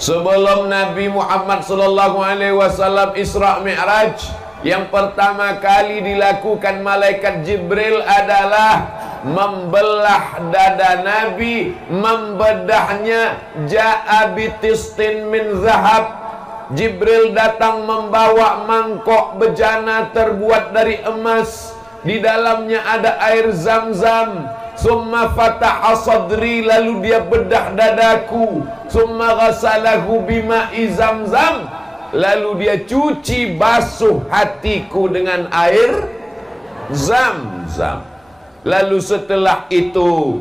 Sebelum Nabi Muhammad sallallahu alaihi wasallam Isra Mi'raj, yang pertama kali dilakukan malaikat Jibril adalah membelah dada Nabi, membedahnya. Ja'a bitistin min zahab. Jibril datang membawa mangkok bejana terbuat dari emas. Di dalamnya ada air zam-zam. Summa fataha sadri, lalu dia bedah dadaku. Summa ghasalahu bima'i zamzam, lalu dia cuci basuh hatiku dengan air zam-zam. Lalu setelah itu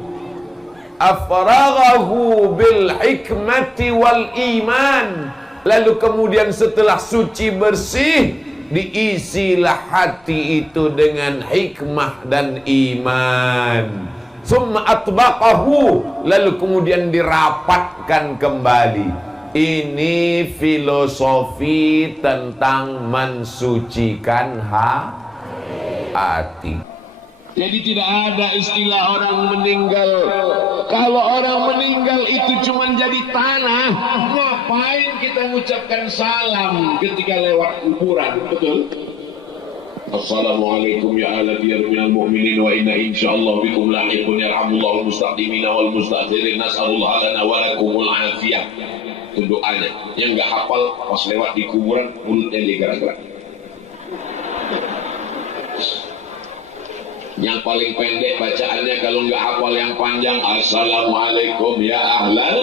afraghahu bil hikmati wal iman, lalu kemudian setelah suci bersih, diisilah hati itu dengan hikmah dan iman. Summa atbaqahu, lalu kemudian dirapatkan kembali. Ini filosofi tentang mensucikan hati. Jadi tidak ada istilah orang meninggal. Kalau orang meninggal itu cuma jadi tanah, ngapain kita mengucapkan salam ketika lewat kuburan? Betul? Assalamualaikum ya ala diyar minal mu'minin wa inna insyaallah bikum lahiqun yarhamullahu mustaqdimina wal mustakhirin nas'alullah lana wa lakumul afiyah. Itu doanya. Yang enggak hafal pas lewat di kuburan mulutnya dia gerak-gerak. Yang paling pendek bacaannya, kalau enggak hafal yang panjang, assalamualaikum ya ahlal.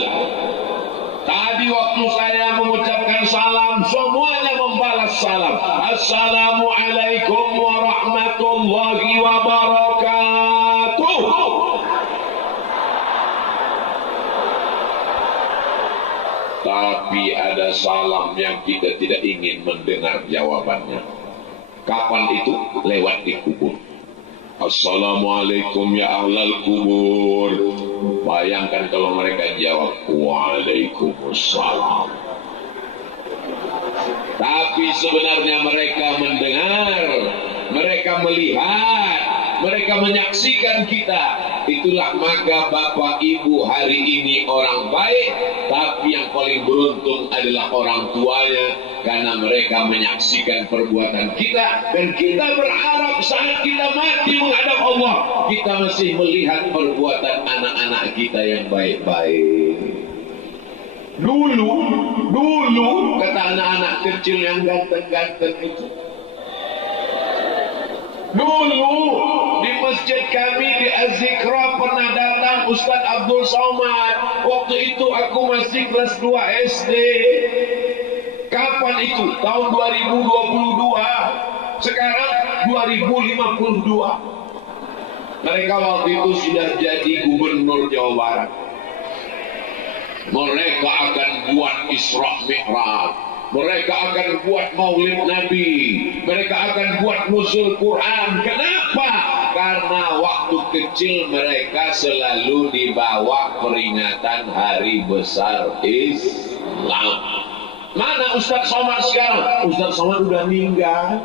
Tadi waktu saya mengucapkan salam, semuanya membalas salam. Assalamualaikum warahmatullahi wabarakatuh. Tapi ada salam yang kita tidak ingin mendengar jawabannya. Kapan itu? Lewat di kubur. Assalamualaikum ya ahlal kubur. Bayangkan kalau mereka jawab Waalaikumsalam. Tapi sebenarnya mereka mendengar, mereka melihat, mereka menyaksikan kita. Itulah maka Bapak Ibu hari ini orang baik, tapi yang paling beruntung adalah orang tuanya, karena mereka menyaksikan perbuatan kita, dan kita berharap saat kita mati menghadap Allah, kita masih melihat perbuatan anak-anak kita yang baik-baik. Dulu kata anak-anak kecil yang ganteng-ganteng itu, dulu di masjid kami di Az-Zikra pernah datang Ustaz Abdul Somad. Waktu itu aku masih kelas 2 SD. Kapan itu? Tahun 2022. Sekarang 2052. Mereka waktu itu sudah jadi gubernur Jawa Barat. Mereka akan buat Isra Mi'raj. Mereka akan buat Maulid Nabi. Mereka akan buat nuzul Quran. Kenapa? Karena waktu kecil mereka selalu dibawa peringatan hari besar Islam. Mana Ustaz Somad sekarang? Ustaz Somad udah meninggal.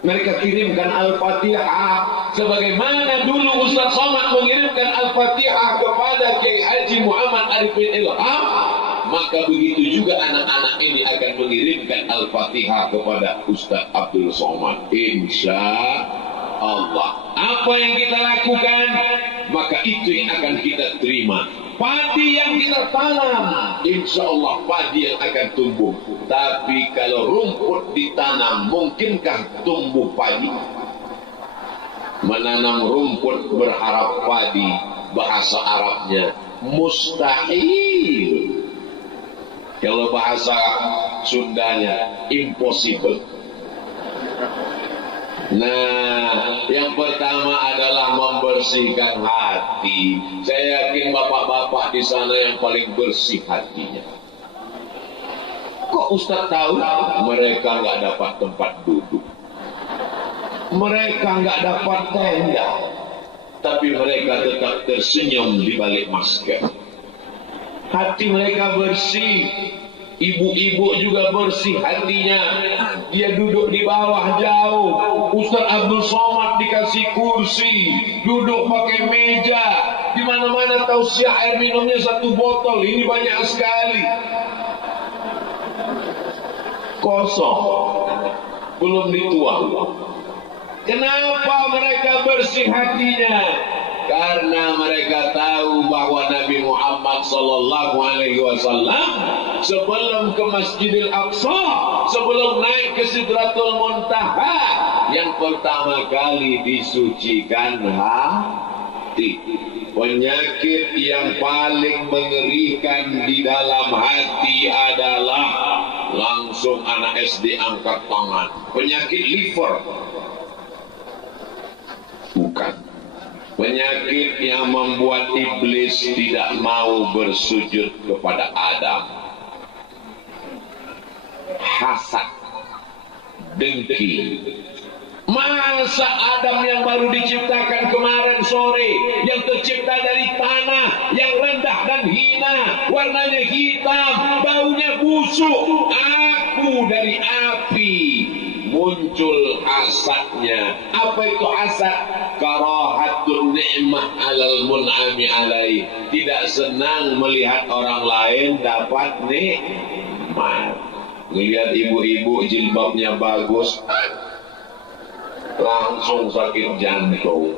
Mereka kirimkan Al-Fatihah sebagaimana dulu Ustaz Somad mengirimkan Al-Fatihah kepada Kiai Haji Muhammad Arifin Ilham, maka begitu juga anak-anak ini akan mengirimkan Al-Fatihah kepada Ustaz Abdul Somad. Insya Allah. Apa yang kita lakukan, maka itu yang akan kita terima. Padi yang kita tanam, insya Allah padi yang akan tumbuh. Tapi kalau rumput ditanam, mungkinkah tumbuh padi? Menanam rumput berharap padi, bahasa Arabnya mustahil. Kalau bahasa Sundanya impossible. Nah, yang pertama adalah membersihkan hati. Saya yakin bapak-bapak di sana yang paling bersih hatinya. Kok Ustaz tahu? Mereka nggak dapat tempat duduk, mereka nggak dapat tenda, tapi mereka tetap tersenyum di balik masker. Hati mereka bersih. Ibu-ibu juga bersih hatinya. Dia duduk di bawah jauh. Ustaz Abdul Somad dikasih kursi, duduk pakai meja. Di mana-mana tausiah air minumnya 1 botol. Ini banyak sekali. kosong, belum dituang. Kenapa mereka bersih hatinya? Karena mereka tahu bahwa Nabi Muhammad sallallahu alaihi wasallam sebelum ke Masjidil Aqsa, sebelum naik ke Sidratul Muntaha, yang pertama kali disucikan hati. Penyakit yang paling mengerikan di dalam hati adalah, langsung anak SD angkat tangan, penyakit liver. Bukan. Penyakit yang membuat iblis tidak mau bersujud kepada Adam. Hasad, dengki. Masa Adam yang baru diciptakan kemarin sore, yang tercipta dari tanah yang rendah dan hina, warnanya hitam, baunya busuk, aku dari api, muncul hasadnya. Apa itu hasad? Karahatun ni'mah alal mun'ami alaih. Tidak senang melihat orang lain dapat nikmat. Melihat ibu-ibu jilbabnya bagus, langsung sakit jantung.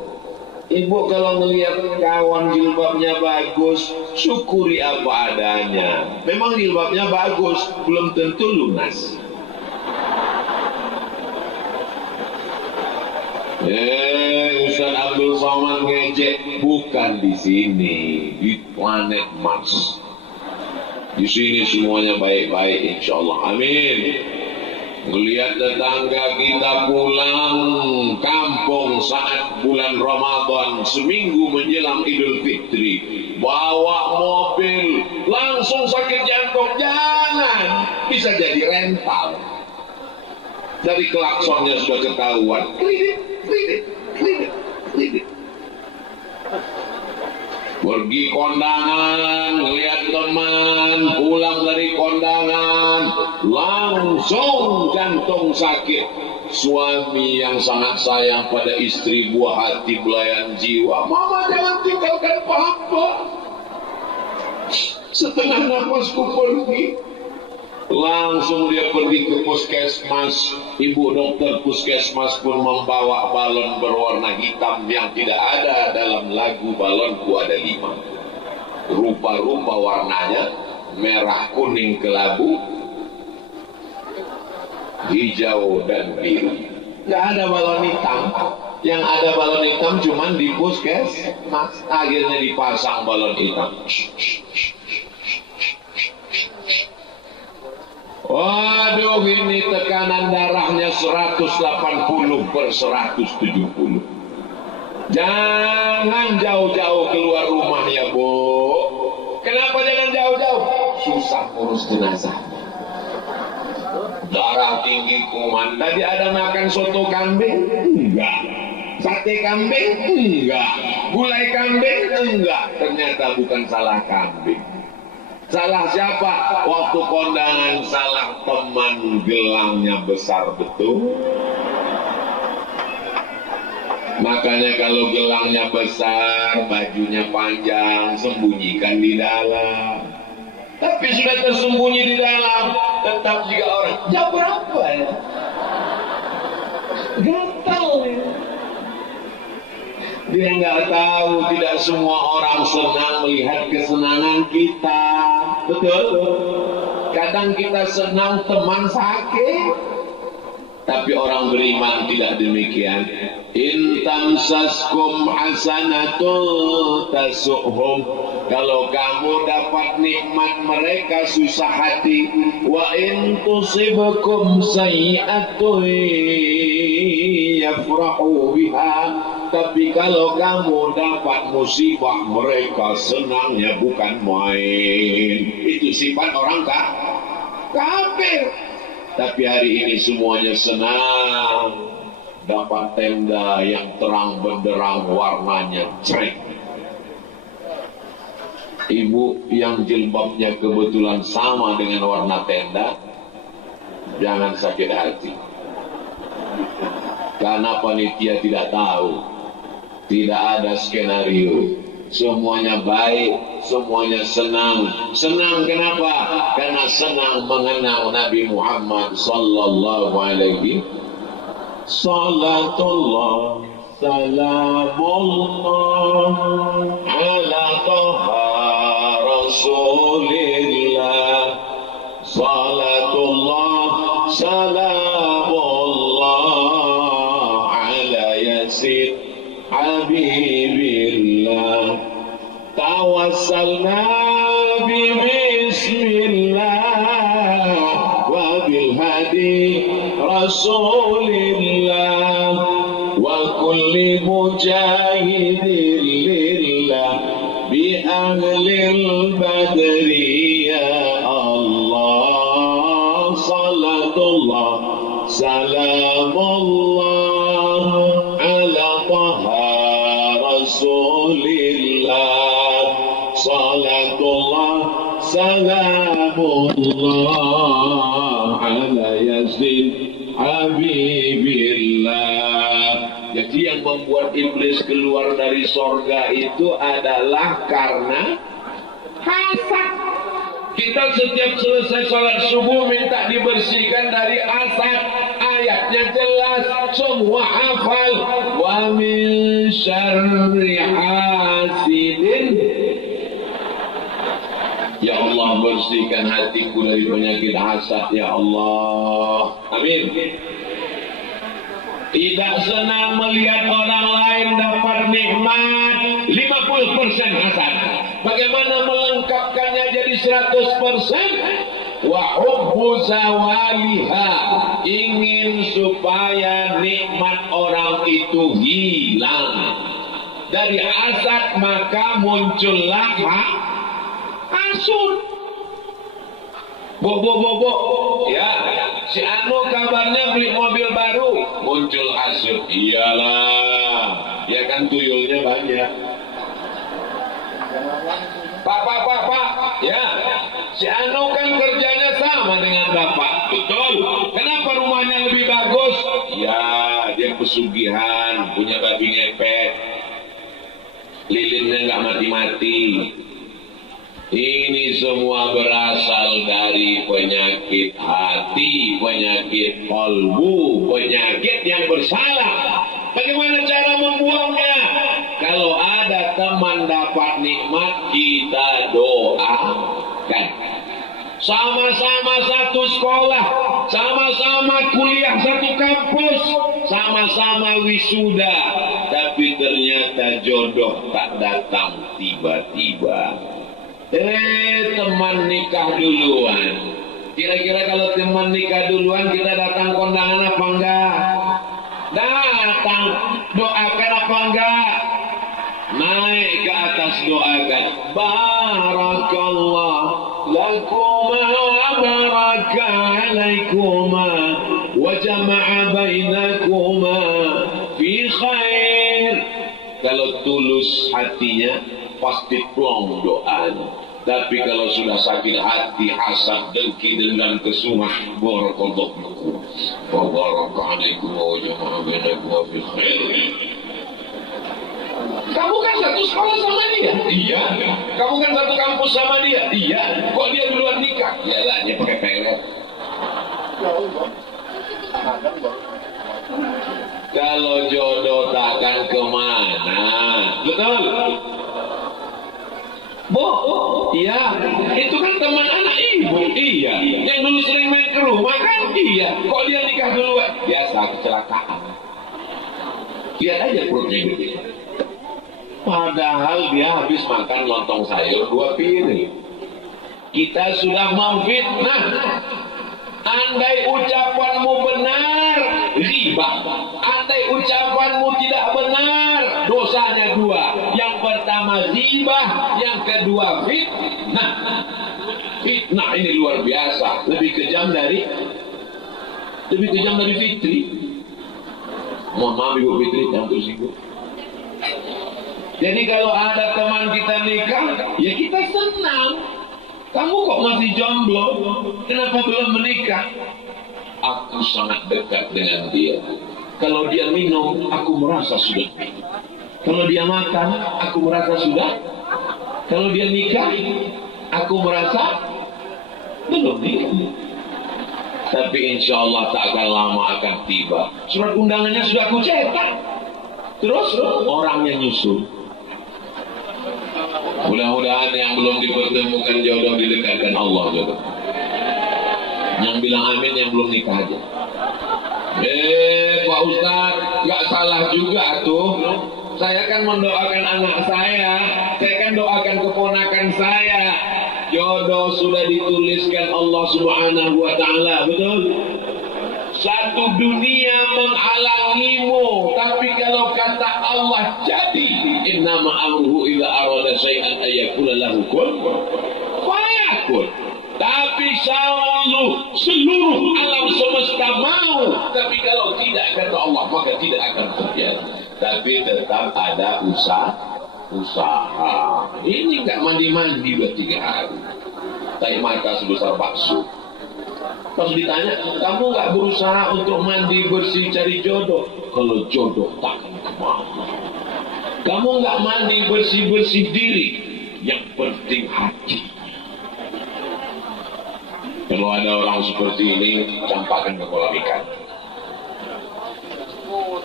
Ibu kalau melihat kawan jilbabnya bagus, syukuri apa adanya. Memang jilbabnya bagus, belum tentu lunas. Ustaz Abdul Somad ngejek, bukan di sini, di planet Mars. Di sini semuanya baik-baik, insya Allah. Amin. Melihat tetangga kita pulang kampung saat bulan Ramadan, seminggu menjelang Idul Fitri, bawa mobil, langsung sakit jantung. Jangan, bisa jadi rental. Dari klaksonnya sudah ketahuan. Pergi kondangan, lihat teman, pulang dari kondangan, langsung jantung sakit. Suami yang sangat sayang pada istri, buah hati belayan jiwa, mama jangan tinggalkan papa. Setengah nafasku pergi. Langsung dia pergi ke puskesmas. Ibu dokter puskesmas pun membawa balon berwarna hitam yang tidak ada dalam lagu balonku ada 5. Rupa-rupa warnanya, merah, kuning, kelabu, hijau, dan biru. Gak ada balon hitam. Yang ada balon hitam cuman di puskesmas. Akhirnya dipasang balon hitam. Waduh, ini tekanan darahnya 180/170. Jangan jauh-jauh keluar rumah ya, Bu. Kenapa jangan jauh-jauh? Susah urus jenazah. Darah tinggi kuman. Tadi ada makan soto kambing? Enggak. Sate kambing? Enggak. Gulai kambing? Enggak. Ternyata bukan salah kambing. Salah siapa? Waktu kondangan salah teman, gelangnya besar betul. Makanya kalau gelangnya besar, bajunya panjang, sembunyikan di dalam. Tapi sudah tersembunyi di dalam, tetap juga orang, jam berapa ya? Gatal ya. Dia nggak tahu, tidak semua orang senang melihat kesenangan kita. Betul? Kadang kita senang teman sakit, tapi orang beriman tidak demikian. In tamsaskum hasanatun tasuhum. Kalau kamu dapat nikmat, mereka susah hati. Wa in tusibkum sayyi'atun yafrahu biha. Tapi kalau kamu dapat musibah, mereka senangnya bukan main. Itu sifat orang kafir. Tapi hari ini semuanya senang. Dapat tenda yang terang benderang, warnanya cerah. Ibu yang jilbabnya kebetulan sama dengan warna tenda, jangan sakit hati. Karena panitia tidak tahu. Tidak ada skenario. semuanya baik, semuanya senang. Senang kenapa? Karena senang mengenal Nabi Muhammad sallallahu alaihi. Salatullah salamullah ala taha rasulillah. Salatullah salamullah ala yasin habibillah. Tawassalna bismillah wa bil hadi rasulillah wa kulli mujahidin lillah bi ahlil badri ya Allah. Salatullah salamullah ala taha rasulillah. Salatullah salamullah ala yasin habibillah. Jadi yang membuat iblis keluar dari sorga itu adalah karena hasad. Kita setiap selesai sholat subuh minta dibersihkan dari asap. Ayatnya jelas, semua hafal. Wa min syarri hasidin. Ya Allah, bersihkan hatiku dari penyakit hasad ya Allah. Amin. Tidak senang melihat orang lain dapat nikmat. 50% hasad. Bagaimana melengkapkannya jadi 100%? Wa hubbu zawaliha, ingin supaya nikmat orang itu hilang. Dari hasad maka muncullah hasud. Bobo, ya, si Anu kabarnya beli mobil baru, muncul hasud. Iyalah, ya kan tuyulnya banyak. Pak, ya, si Anu kan kerjanya sama dengan Bapak, betul. Kenapa rumahnya lebih bagus? Ya, dia pesugihan, punya babi ngepet, lilinnya nggak mati-mati. Ini semua berasal dari penyakit hati, penyakit kalbu, penyakit yang bersalah. Bagaimana cara membuangnya? Kalau ada teman dapat nikmat, kita doakan. Sama-sama satu sekolah, sama-sama kuliah satu kampus, sama-sama wisuda, tapi ternyata jodoh tak datang tiba-tiba. Teman nikah duluan. Kira-kira kalau teman nikah duluan, kita datang kondangan apa enggak? Datang. Doakan apa enggak? Naik ke atas doakan. Barakallah lakuma wa baraka alaikuma wa jama'a bainakuma fi khair. Kalau tulus hatinya, pasti plong doanya. Tapi kalau sudah sakit hati, hasad, dengki, dendam, kesumah, barakallahu fikum wa baraka alaikum wa jama'a bainakum fil khair. Kamu kan satu sekolah sama dia? Iya. Kamu kan satu kampus sama dia? Iya. Kok dia duluan nikah? Yalah, dia pakai pelet. Kalau jodoh takkan kemana? Betul? Iya, itu kan teman anak ibu. Iya, yang dulu sering main ke rumah kan. Iya, kok dia nikah dulu? Biasa, kecelakaan. Lihat aja perutnya gitu. Padahal dia habis makan lontong sayur 2 piring. Kita sudah memfitnah. Andai ucapanmu benar, riba. Andai ucapanmu tidak benar, dosanya 2. Yang pertama riba, yang kedua fitnah. Fitnah ini luar biasa, lebih kejam dari Fitri. Mohon maaf Ibu Fitri, yang tersinggung. Jadi kalau ada teman kita nikah, ya kita senang. Kamu kok masih jomblo? Kenapa belum menikah? Aku sangat dekat dengan dia. Kalau dia minum, aku merasa sudah minum. Kalau dia makan, aku merasa sudah. Kalau dia nikah, aku merasa belum nikah. Tapi insya Allah tak akan lama akan tiba. Surat undangannya sudah aku cetak. Terus orangnya nyusul. Mudah-mudahan yang belum dipertemukan jodoh didekatkan Allah jodoh. Yang bilang amin yang belum nikah aja. Pak Ustaz, nggak salah juga tuh. Saya kan mendoakan anak saya kan doakan keponakan saya. Jodoh sudah dituliskan Allah Subhanahu wa Ta'ala, betul? Satu dunia menghalangimu, tapi kalau kata Allah jadi, innama amruhu idza arada syai'an ayyakuna lahu kun fayakun. Tapi seluruh alam semesta mau, tapi kalau tidak kata Allah maka tidak akan terjadi. Tapi tetap ada usaha. Ini nggak mandi-mandi buat 3 hari. Tai mata sebesar bakso. Pas ditanya, kamu nggak berusaha untuk mandi bersih cari jodoh? Kalau jodoh takkan kemana. Kamu nggak mandi bersih diri. Yang penting hati. Kalau ada orang seperti ini, campakkan ke kolam ikan.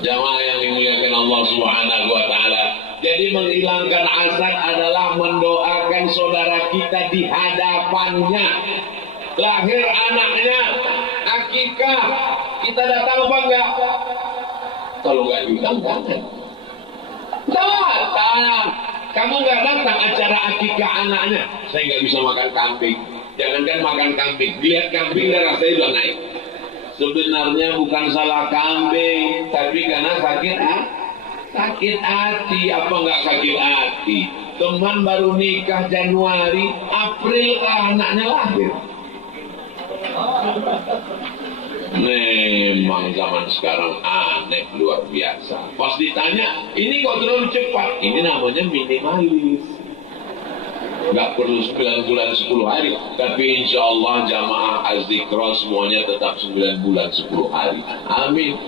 Jamaah yang dimuliakan Allah Subhanahu wa Ta'ala. Jadi menghilangkan hasad adalah mendoakan saudara kita di hadapannya. Lahir anaknya, akikah, kita datang apa enggak? Kalau enggak diundang, jangan. Datang. Kamu enggak datang acara akikah anaknya, saya enggak bisa makan kambing. Jangankan makan kambing, lihat kambing darah saya sudah naik. Sebenarnya bukan salah kambing, tapi karena sakit hati. Apa enggak sakit hati? Teman baru nikah Januari, April anaknya lahir. Memang zaman sekarang aneh luar biasa. Pas ditanya, ini kok terlalu cepat? Ini namanya minimalis. Nggak perlu 9 bulan 10 hari, tapi insya Allah jamaah Az-Zikra semuanya tetap 9 bulan 10 hari. Amin.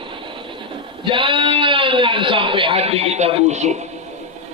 Jangan sampai hati kita busuk.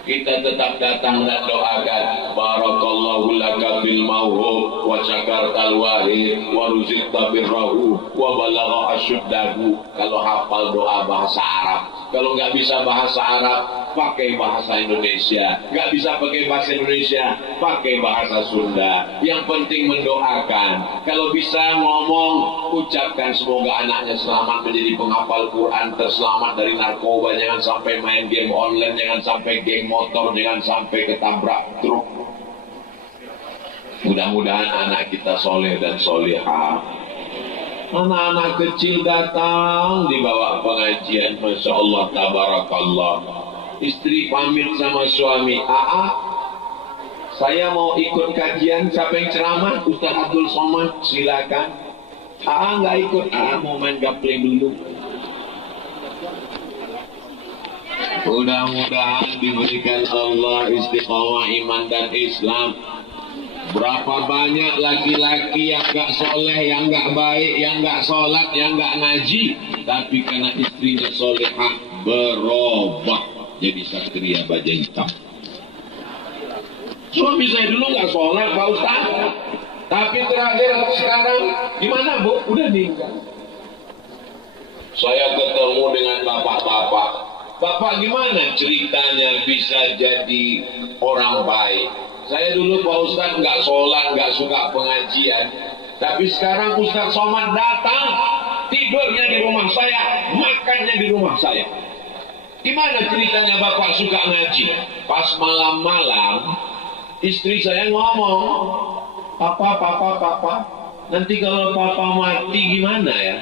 Kita tetap datang dan doakan. Barakallahu laka bil mauhub wa syakartal wahid wa ruzikta birrahu wa balagha asyuddahu. Kalau hafal doa bahasa Arab, kalau nggak bisa bahasa Arab, pakai bahasa Indonesia. Nggak bisa pakai bahasa Indonesia, pakai bahasa Sunda. Yang penting mendoakan. Kalau bisa ngomong, ucapkan semoga anaknya selamat menjadi penghafal Quran, terselamat dari narkoba, jangan sampai main game online, jangan sampai geng motor, jangan sampai ketabrak truk. Mudah-mudahan anak kita soleh dan solehah. Anak-anak kecil datang dibawa pengajian, Masya Allah, tabarakallah. Istri pamit sama suami, saya mau ikut kajian, siapa yang ceramah? Ustaz Abdul Somad, silakan. Nggak ikut, mau main gapleng dulu. Mudah-mudahan diberikan Allah istiqomah iman dan Islam. Berapa banyak laki-laki yang gak soleh, yang gak baik, yang gak sholat, yang gak ngaji, tapi karena istrinya solehah berubah jadi satria baja hitam. Suami saya dulu gak sholat, Pak Ustaz, tapi terakhir sekarang gimana Bu? Udah meninggal. Saya ketemu dengan bapak-bapak. Bapak gimana ceritanya bisa jadi orang baik? Saya dulu Pak Ustaz nggak sholat, nggak suka pengajian. Tapi sekarang Ustaz Somad datang, tidurnya di rumah saya, makannya di rumah saya. Gimana ceritanya Bapak suka ngaji? Pas malam-malam, istri saya ngomong, Papa, nanti kalau Papa mati gimana ya?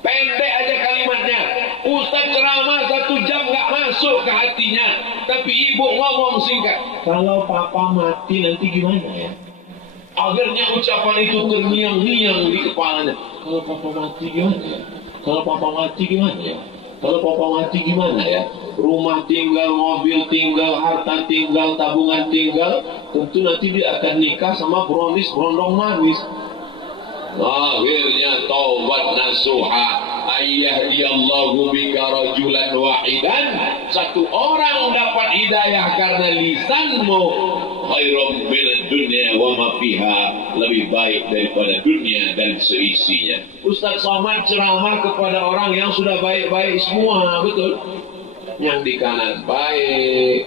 Pendek aja kalimatnya. Ustaz ceramah 1 jam nggak masuk ke hatinya, tapi ibu ngomong singkat. Kalau Papa mati nanti gimana ya? Akhirnya ucapan itu terngiang-ngiang di kepalanya. Kalau Papa mati gimana ya? Kalau Papa mati gimana ya? Kalau Papa mati gimana ya? Rumah tinggal, mobil tinggal, harta tinggal, tabungan tinggal. Tentu nanti dia akan nikah sama brownies berondong manis. Akhirnya taubat nasuha, ayyahdiyallahu bika rajulan wahidan. Satu orang hidayah karena lisanmu, khairum minad dunya wa ma fiha, lebih baik daripada dunia dan seisinya. Ustaz Somad ceramah kepada orang yang sudah baik-baik semua, betul? Yang di kanan baik,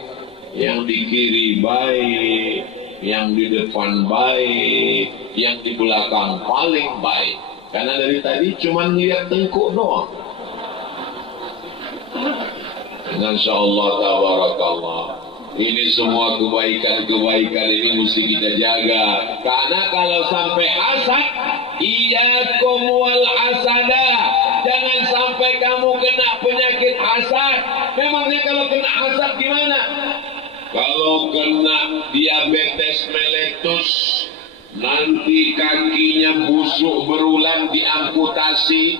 yang di kiri baik, yang di depan baik, yang di belakang paling baik. Karena dari tadi cuma lihat tengkuk doang. Insya Allah tabarakallah. Ini semua kebaikan-kebaikan ini mesti kita jaga. Karena kalau sampai hasad, iyyakum wal hasada. Jangan sampai kamu kena penyakit hasad. Memangnya kalau kena hasad gimana? Kalau kena diabetes meletus, nanti kakinya busuk berulang diamputasi.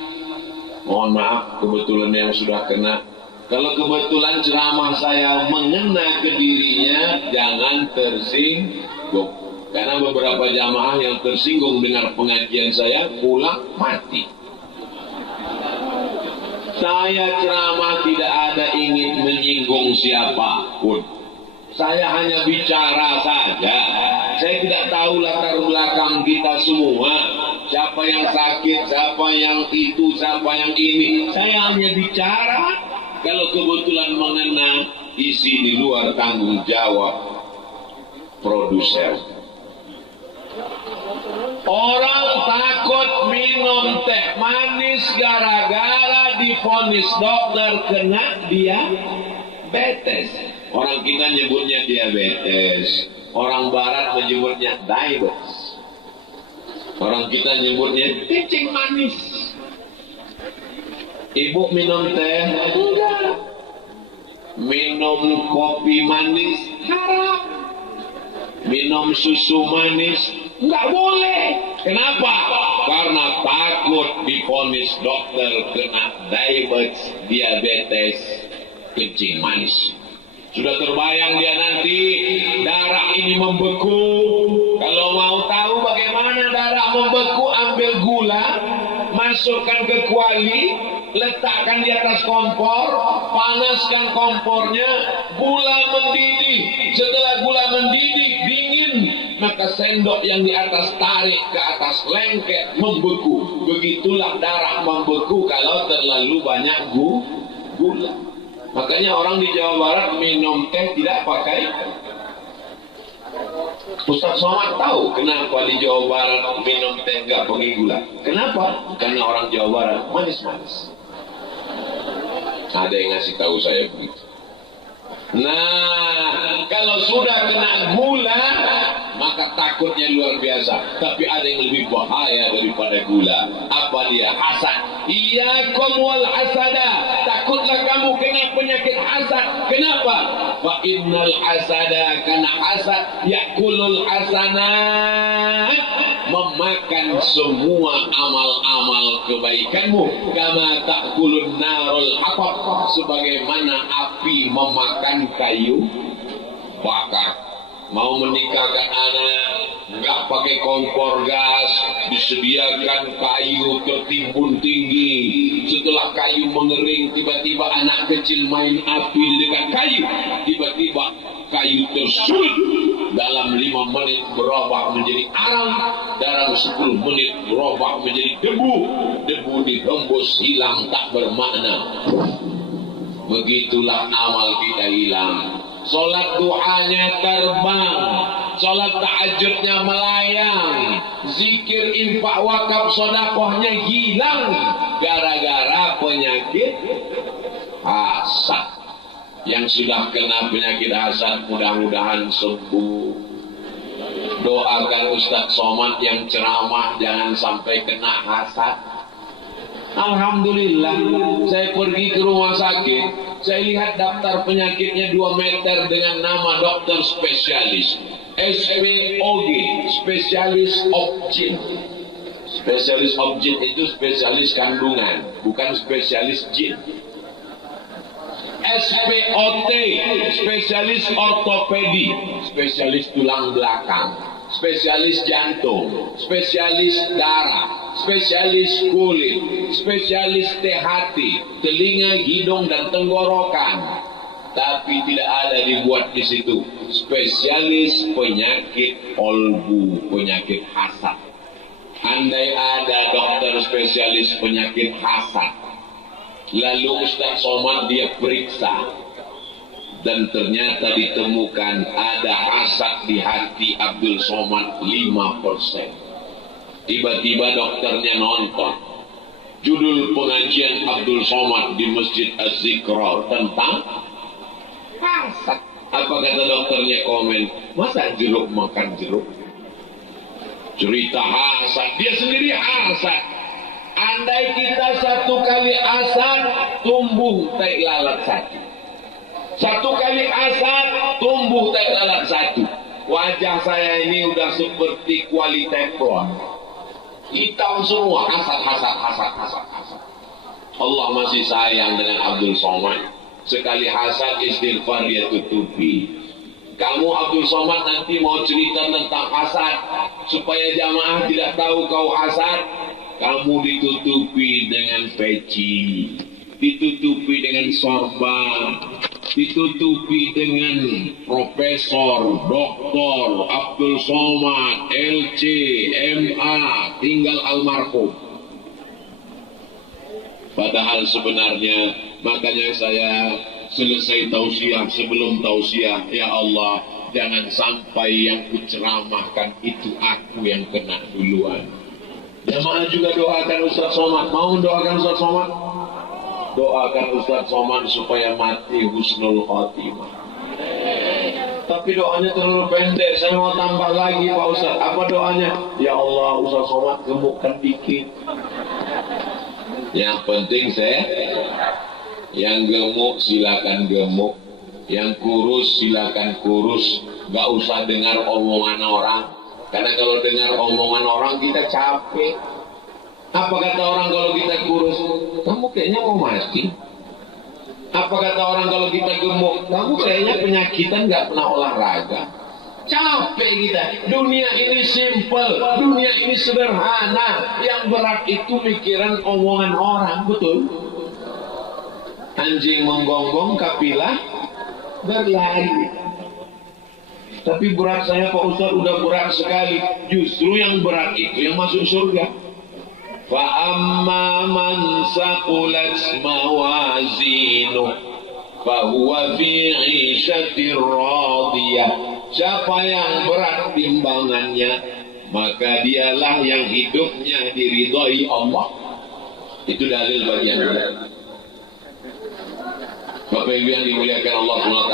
Mohon maaf, kebetulan yang sudah kena. Kalau kebetulan ceramah saya mengena ke dirinya, jangan tersinggung. Karena beberapa jamaah yang tersinggung dengar pengajian saya pulang mati. Saya ceramah tidak ada ingin menyinggung siapapun. Saya hanya bicara saja. Saya tidak tahu latar belakang kita semua. Siapa yang sakit, siapa yang itu, siapa yang ini. Saya hanya bicara. Kalau kebetulan mengena, isi di luar tanggung jawab produser. Orang takut minum teh manis gara-gara divonis dokter kena diabetes. Orang kita nyebutnya diabetes, orang barat menyebutnya diabetes. Orang kita nyebutnya kencing manis. Ibu minum teh enggak, minum kopi manis haram, minum susu manis enggak boleh. Kenapa? Karena takut divonis dokter kena diabetes kencing manis. Sudah terbayang dia nanti darah ini membeku. Kalau mau tahu bagaimana darah membeku, ambil gula, masukkan ke kuali, letakkan di atas kompor, panaskan kompornya, gula mendidih. Setelah gula mendidih, dingin, maka sendok yang di atas tarik ke atas lengket, membeku. Begitulah darah membeku kalau terlalu banyak gula. Makanya orang di Jawa Barat minum teh tidak pakai. Ustaz Somad tahu kenapa di Jawa Barat minum teh nggak pakai gula. Kenapa? Karena orang Jawa Barat manis-manis. Ada yang ngasih tahu saya begitu. Nah, kalau sudah kena gula, maka takutnya luar biasa. Tapi ada yang lebih bahaya daripada gula. Apa dia? Hasad. Iyyakum wal hasada. Takutlah kamu kena penyakit hasad. Kenapa? Fa innal hasada, karena hasad yakulul hasanat, memakan semua amal-amal kebaikanmu. Kama takulun narul haqaq, sebagaimana api memakan kayu bakar. Mau menikahkan anak, nggak pakai kompor gas, disediakan kayu tertimbun tinggi. Setelah kayu mengering, tiba-tiba anak kecil main api di dekat kayu. Tiba-tiba kayu tersulut. Dalam 5 menit berubah menjadi arang. Dalam 10 menit berubah menjadi debu. Debu dihembus hilang tak bermakna. Begitulah amal kita hilang. Sholat duhanya terbang, sholat tahajudnya melayang, zikir, infak, wakaf, sodakohnya hilang gara-gara penyakit hasad. Yang sudah kena penyakit hasad mudah-mudahan sembuh. Doakan Ustaz Somad yang ceramah jangan sampai kena hasad. Alhamdulillah, saya pergi ke rumah sakit, saya lihat daftar penyakitnya 2 meter dengan nama dokter spesialis. SPOG, spesialis objin. Spesialis objin itu spesialis kandungan, bukan spesialis jin. SPOT, spesialis ortopedi, spesialis tulang belakang, spesialis jantung, spesialis darah, spesialis kulit, spesialis THT, telinga, hidung, dan tenggorokan. tapi tidak ada dibuat di situ spesialis penyakit kolbu, penyakit hasad. Andai ada dokter spesialis penyakit hasad, lalu Ustaz Somad dia periksa dan ternyata ditemukan ada hasad di hati Abdul Somad 5%. Tiba-tiba dokternya nonton judul pengajian Abdul Somad di Masjid Az-Zikrar tentang hasad. Apa kata dokternya? Komen, masa jeruk makan jeruk? Cerita hasad, dia sendiri hasad. Andai kita satu kali hasad, tumbuh tai lalat satu. Satu kali hasad, tumbuh tai lalat satu. Wajah saya ini udah seperti kuali teflon, hitam semua, hasad. Allah masih sayang dengan Abdul Somad. Sekali hasad istighfar dia tutupi. Kamu Abdul Somad nanti mau cerita tentang hasad supaya jamaah tidak tahu kau hasad, kamu ditutupi dengan peci, ditutupi dengan sorban, ditutupi dengan Profesor Doktor Abdul Somad LC MA tinggal almarhum. Padahal sebenarnya, makanya saya selesai tausiah, sebelum tausiah, ya Allah, jangan sampai yang kuceramahkan itu aku yang kena duluan. Jamaah juga doakan Ustaz Somad. Mau doakan Ustaz Somad? Doakan Ustaz Somad supaya mati husnul khotimah. Tapi doanya terlalu pendek, saya mau tambah lagi Pak Ustaz. Apa doanya? Ya Allah, Ustaz Somad gemukkan dikit. Yang penting yang gemuk silakan gemuk, yang kurus silakan kurus, gak usah dengar omongan orang. Karena kalau dengar omongan orang kita capek. Apa kata orang kalau kita kurus? Kamu kayaknya mau mati. Apa kata orang kalau kita gemuk? Kamu kayaknya penyakitan gak pernah olahraga. Capek kita. Dunia ini simple, dunia ini sederhana. Yang berat itu pikiran omongan orang, betul? Anjing menggonggong, kapilah berlari. Tapi berat saya Pak Ustaz udah berat sekali. Justru yang berat itu yang masuk surga. Fa amma man saqulat mawazinuh fa huwa fi 'ishatir radiyah. Siapa yang berat timbangannya, maka dialah yang hidupnya diridhai Allah. Itu dalil bagian kedua. Bapak Ibu yang dimuliakan Allah SWT,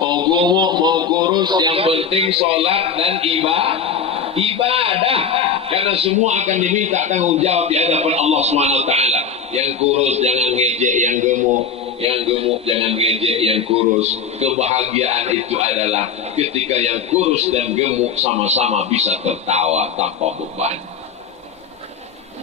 mau gemuk, mau kurus, yang penting sholat dan ibadah. Karena semua akan diminta tanggung jawab di hadapan Allah SWT. Yang kurus jangan ngejek yang gemuk jangan ngejek yang kurus. Kebahagiaan itu adalah ketika yang kurus dan gemuk sama-sama bisa tertawa tanpa beban.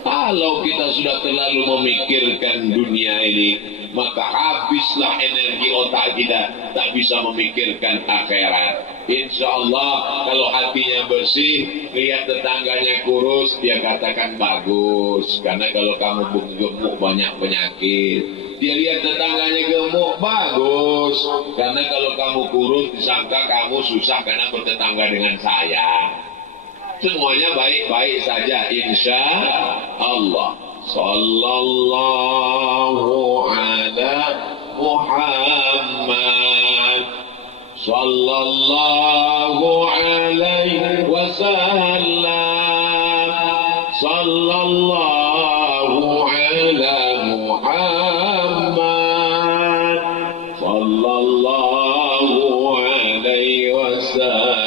Kalau kita sudah terlalu memikirkan dunia ini, maka habislah energi otak kita, tak bisa memikirkan akhirat. Insya Allah kalau hatinya bersih, lihat tetangganya kurus, dia katakan bagus. Karena kalau kamu gemuk banyak penyakit. Dia lihat tetangganya gemuk, bagus. Karena kalau kamu kurus, disangka kamu susah karena bertetangga dengan saya. Semuanya baik-baik saja, insya Allah. Sallallahu ala Muhammad, sallallahu alaihi wasallam, sallallahu ala Muhammad, sallallahu alaihi wasallam.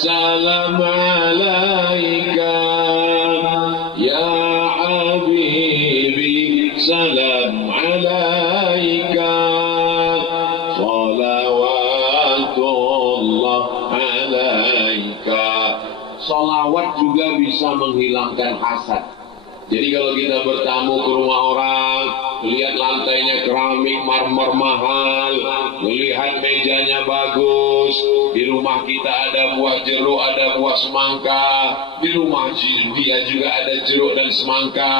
Salam alaika ya habibi, salam alaika, salawatullah alaika. Salawat juga bisa menghilangkan hasad. Jadi kalau kita bertamu ke rumah orang, lihat lantainya keramik marmer mahal, melihat mejanya bagus, di rumah kita ada buah jeruk, ada buah semangka, di rumah dia juga ada jeruk dan semangka,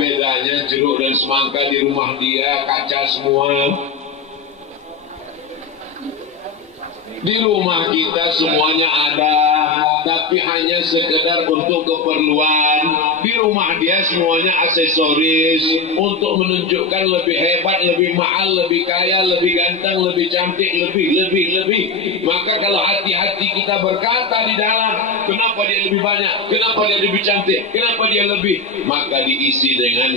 bedanya jeruk dan semangka di rumah dia kaca semua. Di rumah kita semuanya ada, tapi hanya sekedar untuk keperluan. Di rumah dia semuanya aksesoris untuk menunjukkan lebih hebat, lebih mahal, lebih kaya, lebih ganteng, lebih cantik, lebih. Maka kalau hati-hati kita berkata di dalam, kenapa dia lebih banyak, kenapa dia lebih cantik, kenapa dia lebih, maka diisi dengan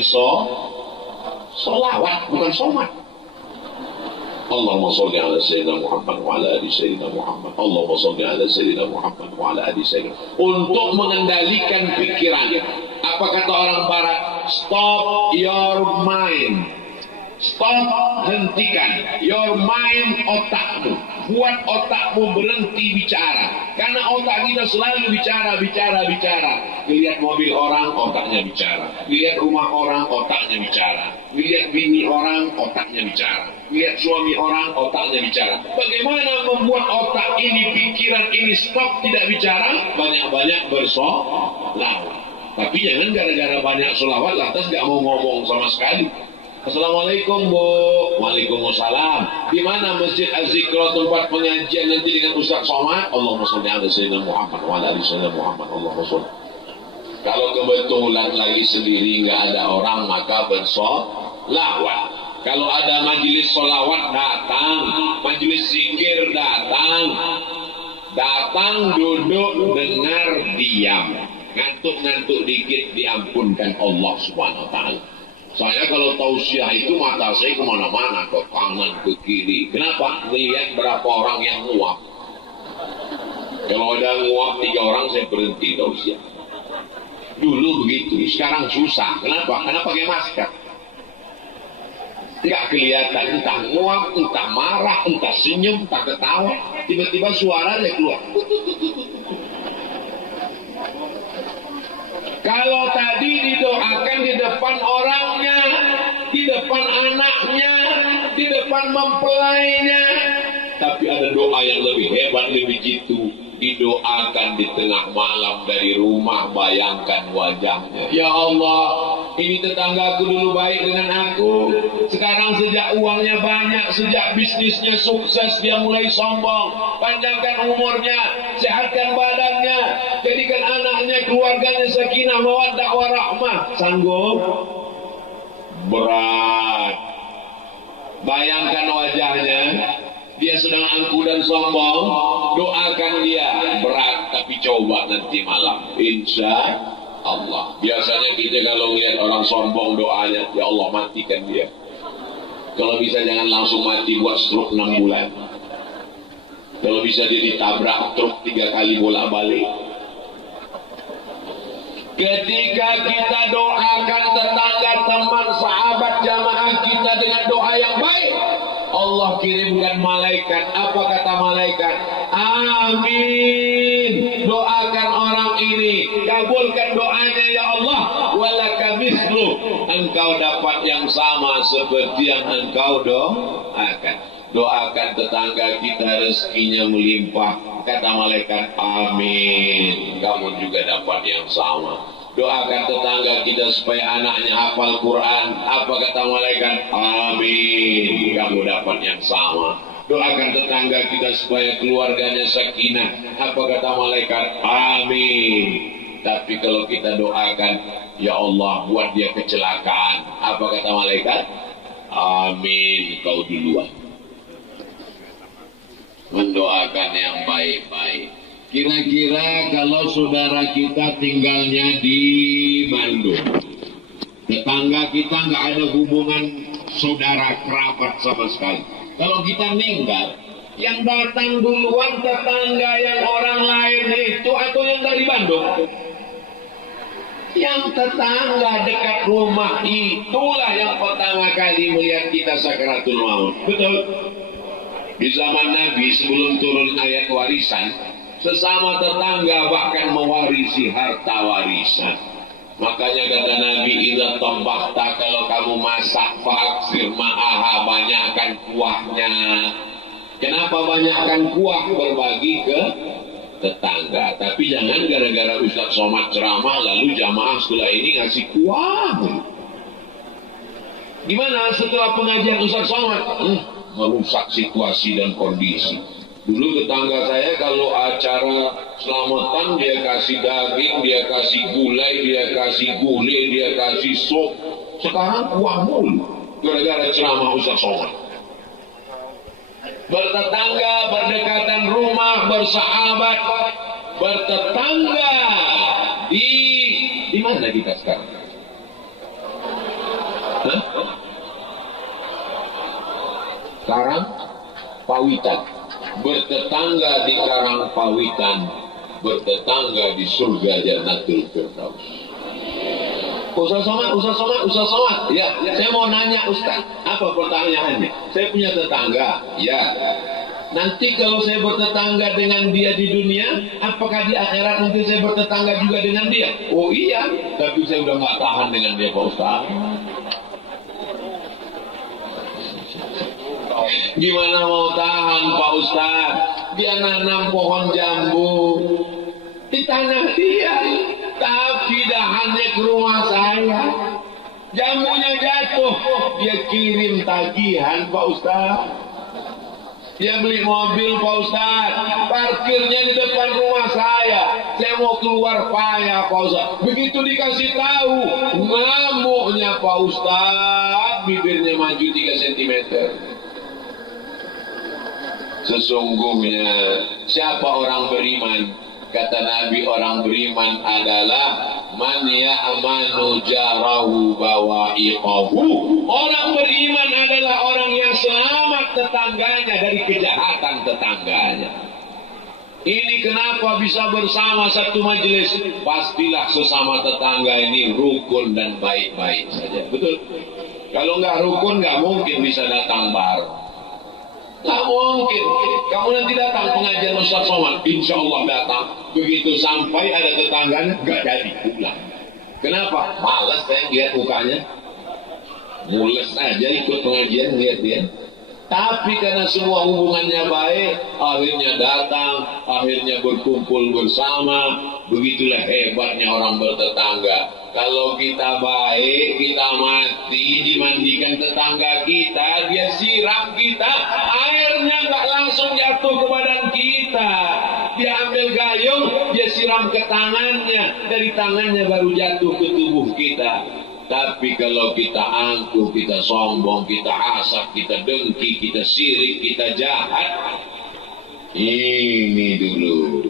solawat, bukan somat. Allahumma salli ala Sayyidina Muhammad wa ala ali Sayyidina Muhammad. Allahumma salli ala Sayyidina Muhammad wa ala ali Sayyidina. Untuk mengendalikan pikiran. Apa kata orang barat? Stop your mind. Stop, hentikan. Your mind, otakmu. Buat otakmu berhenti bicara. Karena otak kita selalu bicara. Lihat mobil orang, otaknya bicara. Lihat rumah orang, otaknya bicara. Lihat bini orang, otaknya bicara. Lihat suami orang, otaknya bicara. Bagaimana membuat otak ini, pikiran ini stop tidak bicara? Banyak-banyak bersolawat. Tapi jangan gara-gara banyak solawat lantas gak mau ngomong sama sekali. Assalamualaikum Bu. Waalaikumsalam. Di mana Masjid Az-Zikra tempat pengajian nanti dengan Ustaz Somad? Allahumma sholli ala Sayyidina Muhammad wa ala ali Sayyidina Muhammad. Allahumma sholli. Kalau kebetulan lagi sendiri nggak ada orang maka bersolawat. Kalau ada majelis solawat datang, majelis zikir datang duduk dengar diam, ngantuk dikit diampunkan Allah Subhanahu Wa Taala. Saya kalau tausiah itu mata saya kemana-mana, ke kanan, ke kiri. Kenapa? Melihat berapa orang yang nguap. Kalau ada nguap 3 orang saya berhenti tausiah. Dulu begitu, sekarang susah. Kenapa? Karena pakai masker. Tidak kelihatan, entah nguap, entah marah, entah senyum, entah ketawa. Tiba-tiba suaranya keluar. Kalau tadi didoakan di depan orangnya, di depan anaknya, di depan mempelainya, tapi ada doa yang lebih hebat, lebih jitu. Didoakan di tengah malam dari rumah, bayangkan wajahnya. Ya Allah, ini tetanggaku dulu baik dengan aku. Sekarang sejak uangnya banyak, sejak bisnisnya sukses, dia mulai sombong. Panjangkan umurnya, sehatkan badannya, jadikan anaknya, keluarganya sakinah, mawaddah, warahmah. Sanggup? Berat. Bayangkan wajahnya. Dia sedang angkuh dan sombong, doakan dia. Berat, tapi coba nanti malam, insya Allah. Biasanya kita kalau lihat orang sombong doanya, ya Allah matikan dia. Kalau bisa jangan langsung mati, buat stroke 6 bulan. Kalau bisa dia ditabrak truk 3 kali bolak-balik. Ketika kita doakan tetangga, teman, sahabat, jamaah kita dengan doa yang baik, Allah kirimkan malaikat. Apa kata malaikat? Amin. Doakan orang ini, kabulkan doanya ya Allah. Walaka mislu. Engkau dapat yang sama seperti yang engkau doakan. Doakan tetangga kita rezekinya melimpah. Kata malaikat, amin. Kamu juga dapat yang sama. Doakan tetangga kita supaya anaknya hafal Quran. Apa kata malaikat? Amin. Kamu dapat yang sama. Doakan tetangga kita supaya keluarganya sakinah. Apa kata malaikat? Amin. Tapi kalau kita doakan, ya Allah buat dia kecelakaan. Apa kata malaikat? Amin. Kau duluan. Mendoakan yang baik-baik. Kira-kira kalau saudara kita tinggalnya di Bandung, tetangga kita nggak ada hubungan saudara kerabat sama sekali. Kalau kita meninggal, yang datang duluan tetangga yang orang lain itu atau yang dari Bandung? Yang tetangga dekat rumah itulah yang pertama kali melihat kita sakaratul maut. Betul? Di zaman Nabi sebelum turun ayat warisan, sesama tetangga bahkan mewarisi harta warisan. Makanya kata Nabi, idza tabakta, kalau kamu masak fa'aksir ma'aha, banyakkan kuahnya. Kenapa banyakkan kuah? Berbagi ke tetangga. Tapi jangan gara-gara Ustaz Somad ceramah lalu jamaah setelah ini ngasih kuah. Gimana setelah pengajian Ustaz Somad? Merusak situasi dan kondisi. Dulu tetangga saya kalau acara selamatan dia kasih daging, dia kasih gulai, dia kasih gulai, dia kasih sop. Sekarang kuah mulu gara-gara ceramah Ustaz Somad. Bertetangga, berdekatan rumah, bersahabat, bertetangga. Di mana kita sekarang? Hah? Karang Pawitan. Bertetangga di Karang Pawitan, bertetangga di surga Jannatul Firdaus. Ustaz Somad. Ya, saya mau nanya Ustaz, apa pertanyaannya? Saya punya tetangga, ya. Nanti kalau saya bertetangga dengan dia di dunia, apakah di akhirat nanti saya bertetangga juga dengan dia? Oh iya, tapi saya udah nggak tahan dengan dia Pak Ustaz. Gimana mau tahan Pak Ustaz? Dia nanam pohon jambu di tanah dia, tapi dahannya ke rumah saya. Jambunya jatuh, dia kirim tagihan Pak Ustaz. Dia beli mobil Pak Ustaz, parkirnya di depan rumah saya. Saya mau keluar payah Pak Ustaz. Begitu dikasih tahu, ngamuknya Pak Ustaz, bibirnya maju 3 cm. Sesungguhnya siapa orang beriman? Kata Nabi, orang beriman adalah man ya'manu jarahu bawa'iqahu. Orang beriman adalah orang yang selamat tetangganya dari kejahatan tetangganya. Ini kenapa bisa bersama satu majelis? Pastilah sesama tetangga ini rukun dan baik-baik saja. Betul? Kalau nggak rukun nggak mungkin bisa datang bareng. Nggak mungkin. Kamu nanti datang pengajian Ustaz Somad, insya Allah datang. Begitu sampai ada tetangganya, nggak jadi pulang. Kenapa? Malas saya lihat mukanya. Mules aja ikut pengajian lihat dia. Tapi karena semua hubungannya baik, akhirnya datang, akhirnya berkumpul bersama. Begitulah hebatnya orang bertetangga. Kalau kita baik, kita mati, dimandikan tetangga kita, dia siram kita, airnya nggak langsung jatuh ke badan kita. Dia ambil gayung, dia siram ke tangannya, dari tangannya baru jatuh ke tubuh kita. Tapi kalau kita angkuh, kita sombong, kita hasad, kita dengki, kita sirik, kita jahat, ini dulu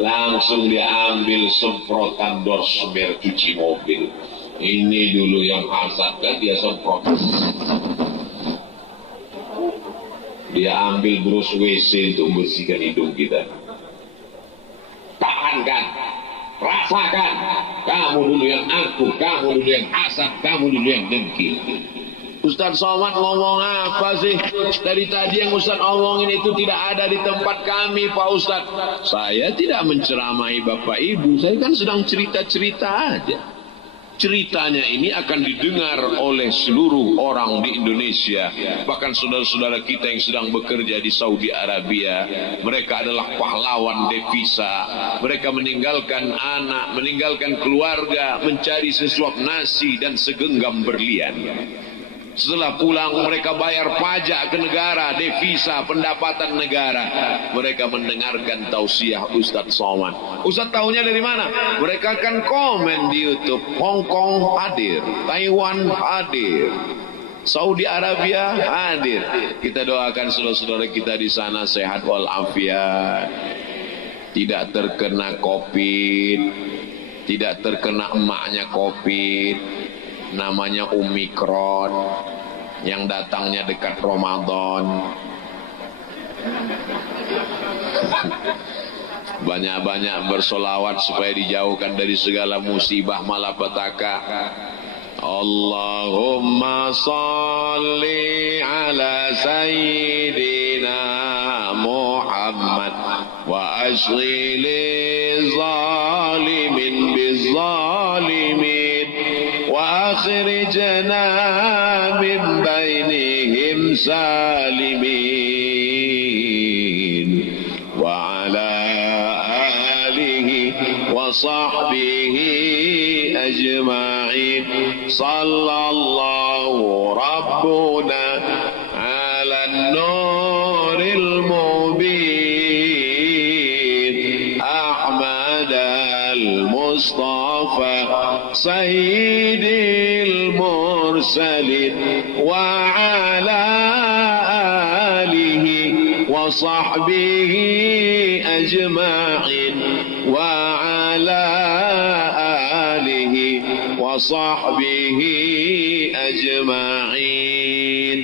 langsung diambil semprotan dorsmer cuci mobil. Ini dulu yang hasad kan dia semprot. Dia ambil brus WC untuk membersihkan hidung kita. Tahankan, rasakan. Kamu dulu yang angkuh, kamu dulu yang hasad, kamu dulu yang dengki. Ustaz Somad ngomong apa sih? Dari tadi yang Ustaz omongin itu tidak ada di tempat kami Pak Ustaz. Saya tidak menceramai Bapak Ibu, saya kan sedang cerita-cerita aja. Ceritanya ini akan didengar oleh seluruh orang di Indonesia. Bahkan saudara-saudara kita yang sedang bekerja di Saudi Arabia. Mereka adalah pahlawan devisa. Mereka meninggalkan anak, meninggalkan keluarga, mencari sesuap nasi dan segenggam berlian. Setelah pulang mereka bayar pajak ke negara, devisa, pendapatan negara. Mereka mendengarkan tausiah Ustaz Somad. Ustaz tahunya dari mana? Mereka kan komen di YouTube. Hong Kong hadir, Taiwan hadir, Saudi Arabia hadir. Kita doakan saudara-saudara kita di sana sehat walafiat, tidak terkena COVID, tidak terkena emaknya COVID. Namanya Omikron yang datangnya dekat Ramadan. Banyak-banyak bersolawat supaya dijauhkan dari segala musibah malapetaka. Allahumma salli ala sayyidina Muhammad wa ashghili zalimin bizalim سالمين وعلى آله وصحبه أجمعين صلى الله ربنا على النور المبين أحمد المصطفى سيد المرسلين وعلى آله وصحبه أجمعين وعلى آله وصحبه أجمعين.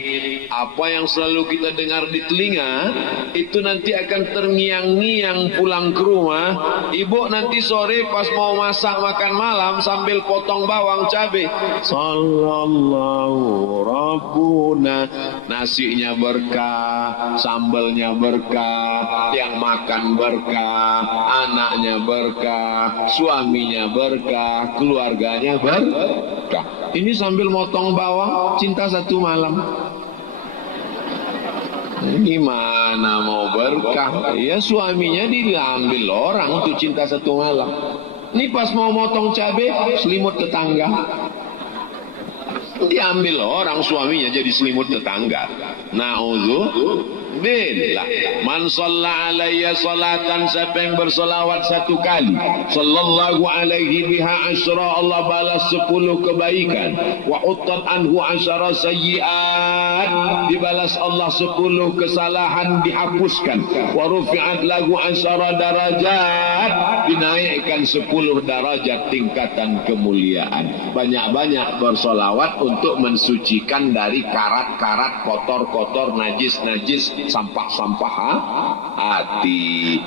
Apa yang selalu kita dengar di telinga itu nanti akan terngiang-ngiang pulang ke rumah. Ibu nanti sore pas mau masak makan malam sambil potong bawang cabai, sallallahu rabbuna, nasinya berkah, sambalnya berkah, yang makan berkah, anaknya berkah, suaminya berkah, keluarganya berkah. Ini sambil motong bawang, cinta satu malam. Gimana mau berkah? Ya suaminya diambil orang untuk cinta satu malam. Ini pas mau motong cabai, selimut tetangga. Diambil orang suaminya jadi selimut tetangga. Na'udzubillah. Man shalla alayya salatan, siapa yang bersolawat satu kali, sallallahu alaihi biha asyra, Allah balas 10 kebaikan. Wa uttat anhu asyra sayyiat, dibalas Allah 10 kesalahan, dihapuskan. Wa rufi'at lahu asyra darajat, dinaikkan 10 derajat tingkatan kemuliaan. Banyak-banyak bersolawat untuk mensucikan dari karat-karat, kotor-kotor, najis-najis, sampah-sampah hati.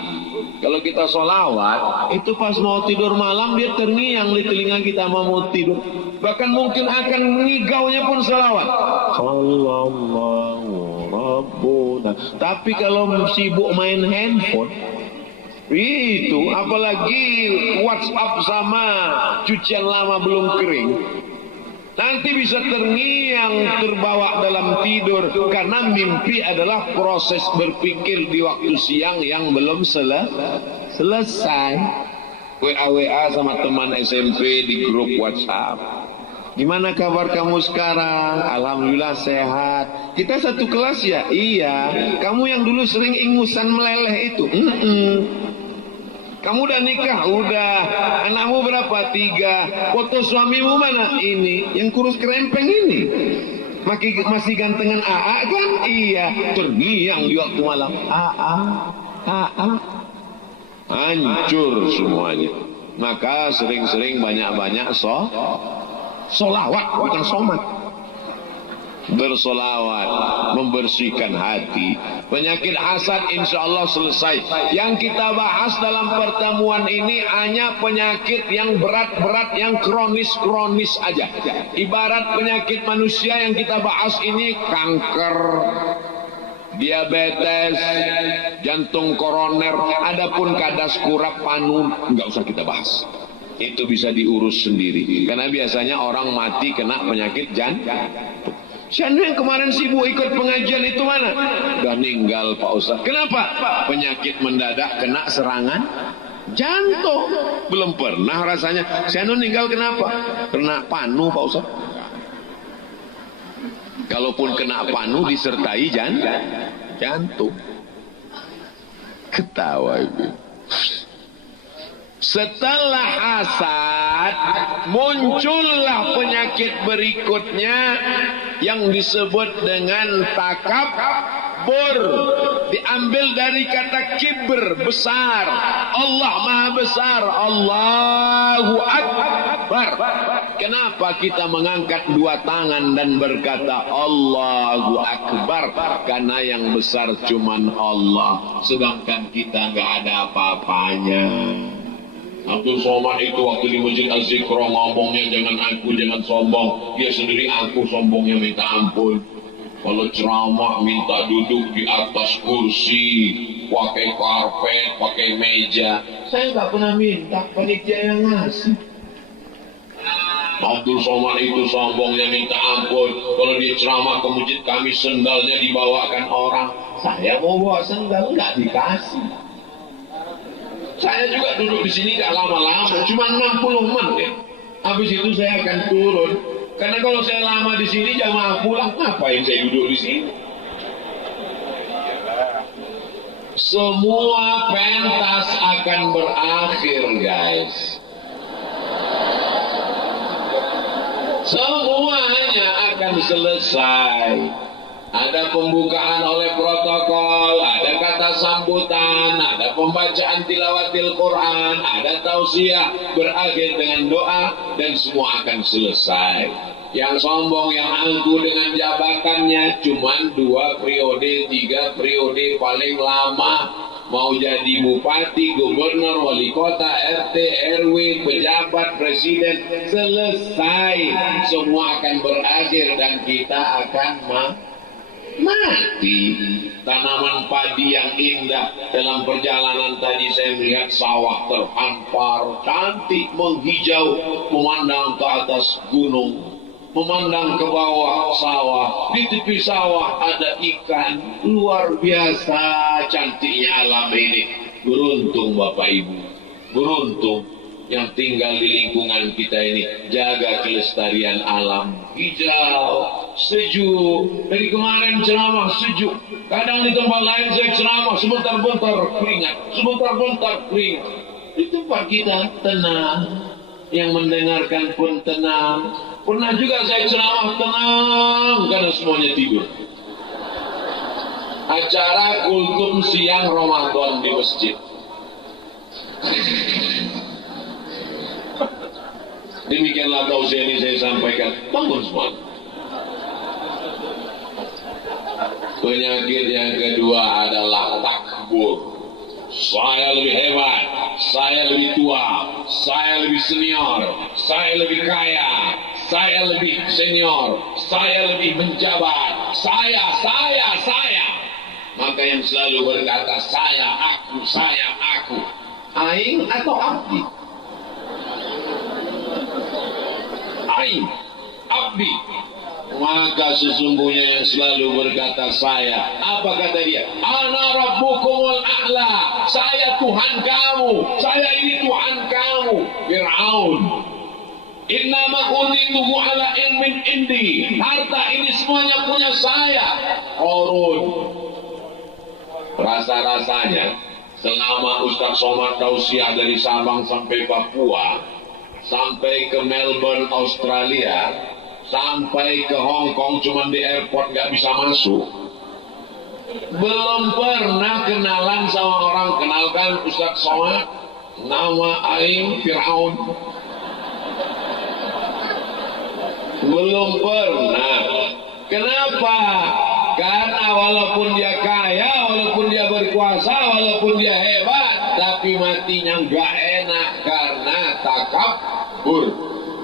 Kalau kita solawat, itu pas mau tidur malam dia terngiang di telinga kita mau tidur. Bahkan mungkin akan ngigaunya pun solawat. Sallallahu rabbuna. Tapi kalau sibuk main handphone, itu apalagi WhatsApp sama cucian lama belum kering, nanti bisa terngiang, terbawa dalam tidur. Karena mimpi adalah proses berpikir di waktu siang yang belum selesai. WA sama teman SMP di grup WhatsApp. Gimana kabar kamu sekarang? Alhamdulillah sehat. Kita satu kelas ya? Iya. Kamu yang dulu sering ingusan meleleh itu? Kamu udah nikah? Udah. Anakmu berapa? 3. Foto suamimu mana? Ini. Yang kurus kerempeng ini. Masih gantengan AA kan? Iya. Terngiang di waktu malam. AA. Hancur semuanya. Maka sering-sering banyak-banyak solawat, bukan somat. Bersolawat, membersihkan hati. Penyakit hasad insya Allah selesai. Yang kita bahas dalam pertemuan ini hanya penyakit yang berat-berat, yang kronis-kronis aja. Ibarat penyakit manusia yang kita bahas ini kanker, diabetes, jantung koroner, adapun kadas kurap, panu, nggak usah kita bahas. Itu bisa diurus sendiri. Karena biasanya orang mati kena penyakit jantung. Siapa yang kemarin sibuk ikut pengajian itu mana? Udah meninggal Pak Ustaz. Kenapa? Penyakit mendadak kena serangan jantung. Belum pernah rasanya. Siapa meninggal kenapa? Kena panu Pak Ustaz. Kalaupun kena panu disertai jantung. Ketawa ibu. Setelah hasad muncullah penyakit berikutnya yang disebut dengan takabur. Diambil dari kata kibr, besar. Allah Maha Besar, Allahu Akbar. Kenapa kita mengangkat 2 tangan dan berkata Allahu Akbar? Karena yang besar cuman Allah, sedangkan kita nggak ada apa-apanya. Abdul Somad itu waktu di Masjid Az-Zikra ngomongnya jangan aku, jangan sombong. Dia sendiri aku sombongnya minta ampun. Kalau ceramah minta duduk di atas kursi, pakai karpet, pakai meja. Saya nggak pernah minta, panitia yang ngasih. Abdul Somad itu sombongnya minta ampun. Kalau dia ceramah ke masjid kami sendalnya dibawakan orang. Saya mau bawa sendal nggak dikasih. Saya juga duduk di sini nggak lama-lama, cuma 60 menit. Habis itu saya akan turun. Karena kalau saya lama di sini jamaah pulang, ngapain saya duduk di sini? Semua pentas akan berakhir, guys. Semuanya akan selesai. Ada pembukaan oleh protokol, ada kata sambutan, ada pembacaan tilawatil Quran, ada tausiah, berakhir dengan doa, dan semua akan selesai. Yang sombong, yang angkuh dengan jabatannya, cuman 2 periode, 3 periode paling lama. Mau jadi bupati, gubernur, wali kota, RT, RW, pejabat, presiden, selesai. Semua akan berakhir dan kita akan mati. Tanaman padi yang indah. Dalam perjalanan tadi saya melihat sawah terhampar, cantik, menghijau, memandang ke atas gunung, memandang ke bawah sawah. Di tepi sawah ada ikan. Luar biasa cantiknya alam ini. Beruntung Bapak Ibu, beruntung yang tinggal di lingkungan kita ini. Jaga kelestarian alam. Hijau, sejuk. Dari kemarin ceramah sejuk. Kadang di tempat lain saya ceramah sebentar-bentar keringat, sebentar-bentar keringat. Di tempat kita tenang, yang mendengarkan pun tenang. Pernah juga saya ceramah tenang karena semuanya tidur. Acara kultum siang Ramadan di masjid. Demikianlah tausiah ini saya sampaikan. Bangun semua. Penyakit yang kedua adalah takbur. Saya lebih hebat, saya lebih tua, saya lebih senior, saya lebih kaya, saya lebih senior, saya lebih menjabat, saya. Maka yang selalu berkata saya, aku. Aing atau abdi? Aing, abdi. Maka sesungguhnya yang selalu berkata saya, apa kata dia? Ana rabbukumul a'la. Saya Tuhan kamu. Saya ini Tuhan kamu. Fir'aun. Innama utituhu ala ilmin indi. Harta ini semuanya punya saya. Qarun. Rasa-rasanya selama Ustaz Somad tausiah dari Sabang sampai Papua, sampai ke Melbourne, Australia, sampai ke Hong Kong, cuman di airport gak bisa masuk. Belum pernah kenalan sama orang. Kenalkan Ustaz Somad, nama Aing Fir'aun. Belum pernah. Kenapa? Karena walaupun dia kaya, walaupun dia berkuasa, walaupun dia hebat, tapi matinya gak enak karena takabur.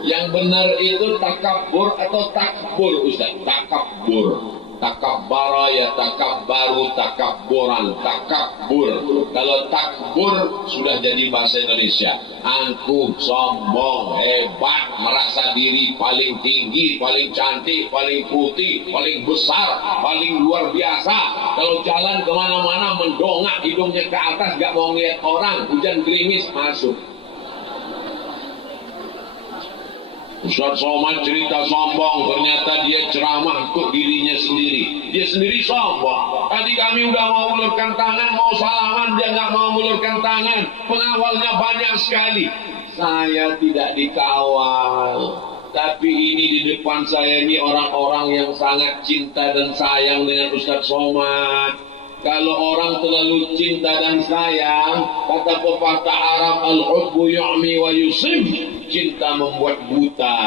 Yang benar itu takabur atau takbur, Ustaz? Takabur. Takabbara ya takabbaru, takabburan, takabur. Kalau takbur sudah jadi bahasa Indonesia. Angkuh, sombong, hebat, merasa diri paling tinggi, paling cantik, paling putih, paling besar, paling luar biasa. Kalau jalan kemana-mana mendongak hidungnya ke atas, gak mau ngeliat orang. Hujan gerimis masuk. Ustaz Somad cerita sombong, ternyata dia ceramah untuk dirinya sendiri. Dia sendiri sombong. Tadi kami udah mau ulurkan tangan, mau salaman, dia nggak mau ulurkan tangan. Pengawalnya banyak sekali. Saya tidak dikawal. Tapi ini di depan saya ini orang-orang yang sangat cinta dan sayang dengan Ustaz Somad. Kalau orang terlalu cinta dan sayang, kata pepatah Arab, al-hubbu yu'mi wa yusim. Cinta membuat buta.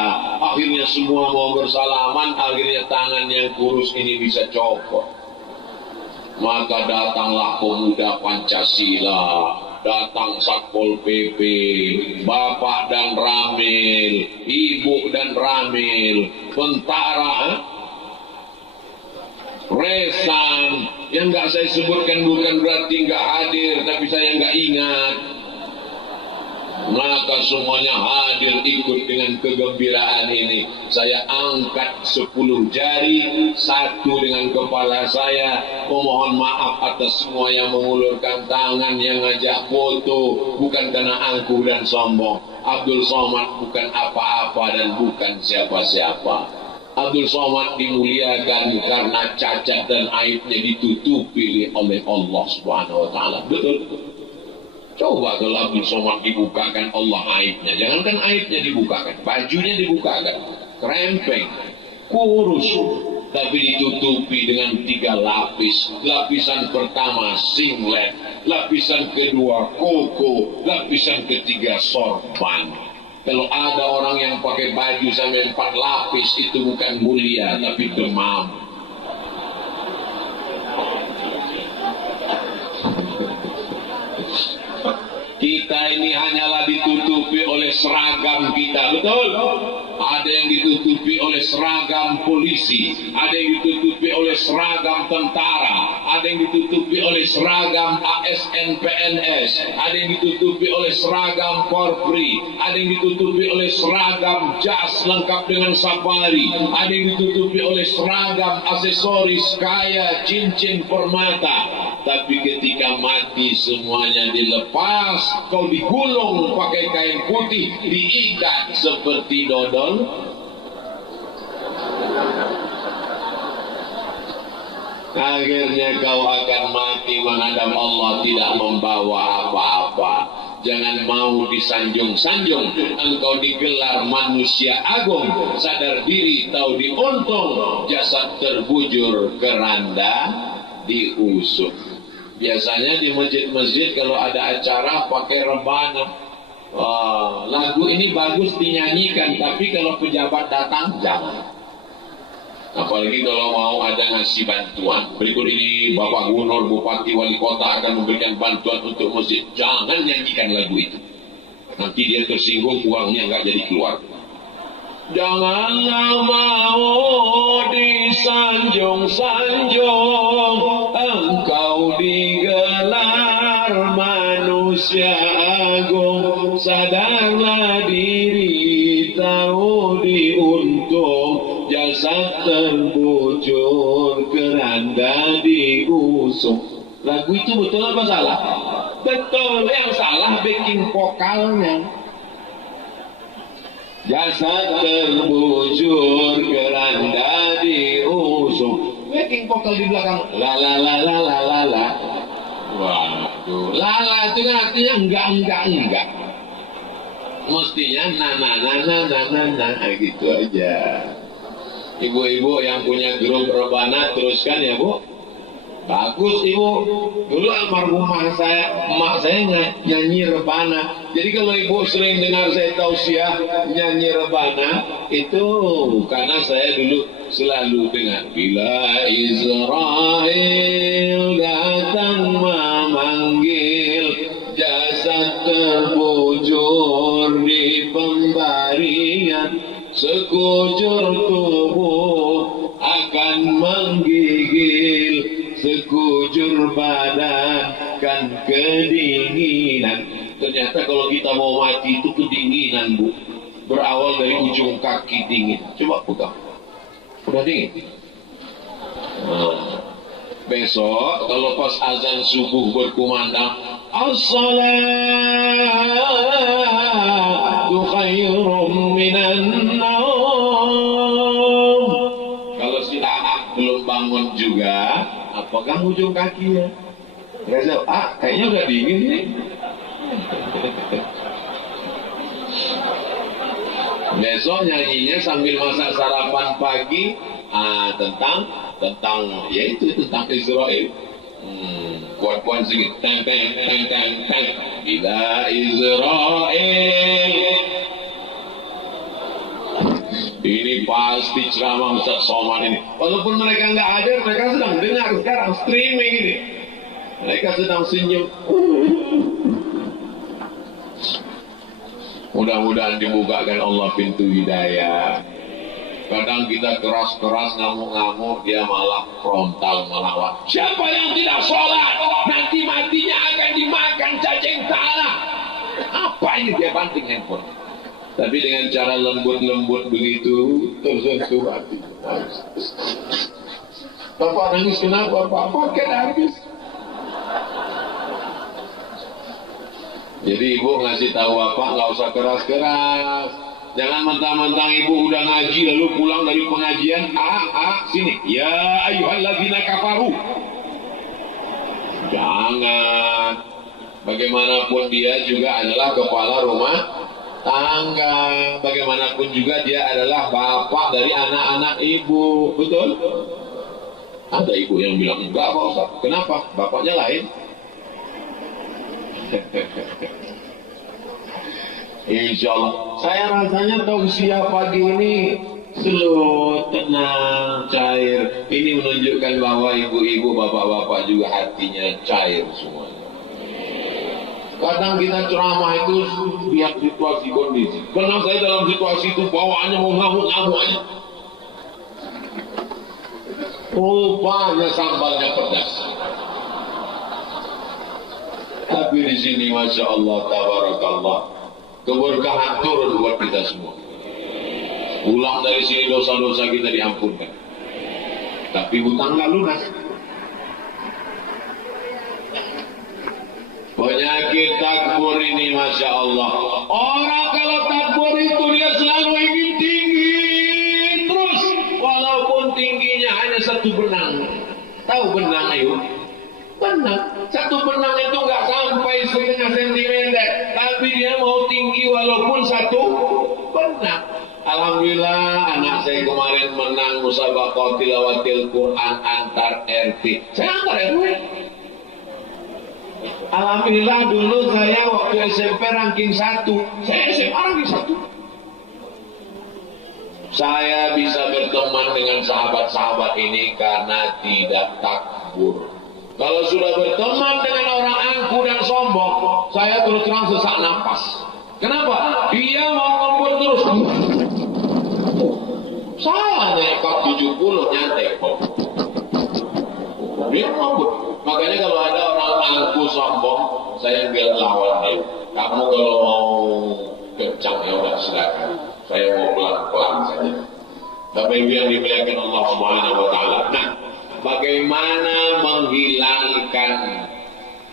Akhirnya semua mau bersalaman, akhirnya tangan yang kurus ini bisa copot. Maka datanglah pemuda Pancasila, datang Satpol PP, Bapak dan Ramil, Ibu dan Ramil, tentara, Resan, yang nggak saya sebutkan bukan berarti nggak hadir, tapi saya nggak ingat. Maka semuanya hadir ikut dengan kegembiraan ini. Saya angkat 10 jari, satu dengan kepala saya. Memohon maaf atas semua yang mengulurkan tangan, yang ngajak foto, bukan karena angkuh dan sombong. Abdul Somad bukan apa-apa dan bukan siapa-siapa. Abdul Somad dimuliakan karena cacat dan aibnya ditutupi oleh Allah Subhanahu wa taala. Betul. Coba kalau Abdul Somad dibukakan Allah aibnya, jangankan aibnya dibukakan, bajunya dibukakan, krempeng, kurus, tapi ditutupi dengan 3 lapis. Lapisan pertama singlet, lapisan kedua koko, lapisan ketiga sorban. Kalau ada orang yang pakai baju sampai 4 lapis, itu bukan mulia, tapi demam. Kita ini hanyalah ditutupi oleh seragam kita, betul? Ada yang ditutupi oleh seragam polisi, ada yang ditutupi oleh seragam tentara, ada yang ditutupi oleh seragam ASN PNS, ada yang ditutupi oleh seragam Polri, ada yang ditutupi oleh seragam jas lengkap dengan safari, ada yang ditutupi oleh seragam aksesoris kaya cincin permata. Tapi ketika mati semuanya dilepas, kau digulung pakai kain putih, diikat seperti dodol. Akhirnya kau akan mati menghadap Allah tidak membawa apa-apa. Jangan mau disanjung-sanjung, engkau digelar manusia agung, sadar diri tahu diuntung, jasad terbujur keranda diusuk. Biasanya di masjid-masjid kalau ada acara pakai rebana. Lagu ini bagus dinyanyikan, tapi kalau pejabat datang jangan. Apalagi kalau mau ada ngasih bantuan. Berikut ini Bapak Gubernur, Bupati, Wali Kota akan memberikan bantuan untuk masjid. Jangan nyanyikan lagu itu. Nanti dia tersinggung, uangnya nggak jadi keluar. Janganlah mau disanjung-sanjung, engkau digelar manusia agung, sadarlah diri tahu diuntung, jasad terbujur keranda diusung. Lagu itu betul apa salah? Betul, yang salah backing vokalnya. Jasad terbujur keranda diusung, backing vokal di belakang la la la la la la la. Waduh, la la itu kan artinya enggak. Mestinya na gitu aja. Ibu-ibu yang punya grup rebana teruskan ya Bu. Bagus Ibu. Dulu almarhumah saya, emak saya nyanyi rebana. Jadi kalau Ibu sering dengar saya tausiah nyanyi rebana, itu karena saya dulu selalu dengar. Bila Israel datang memanggil, jasad terbujur di pembarian, sekujur tubuh akan menggigil, sekujur badan kan kedinginan. Ternyata kalau kita mau mati itu kedinginan Bu. Berawal dari ujung kaki dingin. Coba pegang. Udah dingin. Besok kalau pas azan subuh berkumandang, as-salatu khairum minan naum. Kalau si Aak belum bangun juga, pegang ujung kakinya. Reza, kayaknya udah dingin nih. Besok nyanyinya sambil masak sarapan pagi, tentang yaitu tentang Israel. Kuat-kuat sedikit, teng. Bila Israel. Ini pasti ceramah Ustaz Somad ini. Walaupun mereka nggak hadir, mereka sedang dengar sekarang streaming ini. Mereka sedang senyum. Mudah-mudahan dibukakan Allah pintu hidayah. Kadang kita keras-keras ngamuk-ngamuk, dia malah frontal melawan. Siapa yang tidak sholat, nanti matinya akan dimakan cacing tanah. Apa aja dia banting handphone. Tapi dengan cara lembut-lembut begitu tersentuh hati. Bapak nangis kenapa? Bapak kan habis. Jadi ibu ngasih tahu bapak nggak usah keras-keras. Jangan mentang-mentang ibu udah ngaji lalu pulang dari pengajian, sini. Ya ayyuhalladzina kafaru. Jangan. Bagaimanapun dia juga adalah kepala rumah tangga. Bagaimanapun juga dia adalah bapak dari anak-anak ibu. Betul? Ada ibu yang bilang, enggak Pak Ustaz. Kenapa? Bapaknya lain. Insya Allah. Saya rasanya tausiah pagi ini slow, tenang, cair. Ini menunjukkan bahwa ibu-ibu, bapak-bapak juga hatinya cair semuanya. Kadang kita ceramah itu lihat situasi kondisi. Pernah saya dalam situasi itu bawaannya mau ngamuk-ngamuk aja. Rupanya sambalnya pedas. Tapi di sini masya Allah, tabarakallah, keberkahan turun buat kita semua. Pulang dari sini dosa-dosa kita diampunkan. Tapi hutang nggak lunas. Penyakit takbur ini masya Allah. Orang kalau takbur itu dia selalu ingin tinggi terus, walaupun tingginya hanya satu benang. Tahu benang ayo? Benang. Satu benang itu nggak sampai setengah sentimeter, tapi dia mau tinggi walaupun satu benang. Alhamdulillah anak saya kemarin menang musabaqah tilawatil Quran antar RT. Saya antar RW. Alhamdulillah dulu saya waktu SMP ranking 1, saya SMA ranking 1. Saya bisa berteman dengan sahabat-sahabat ini karena tidak takbur. Kalau sudah berteman dengan orang angkuh dan sombong, saya terus terang sesak nafas. Kenapa? Dia mau ngebut terus. Saya nekap 70 nyantai kok. Dia ngebut. Makanya kalau ada orang angkuh sombong, saya bilang lawan dia. Kamu kalau mau kencang ya udah silakan. Saya mau pelan-pelan saja. Tapi yang dimuliakan Allah Subhanahu wa taala. Nah, bagaimana menghilangkan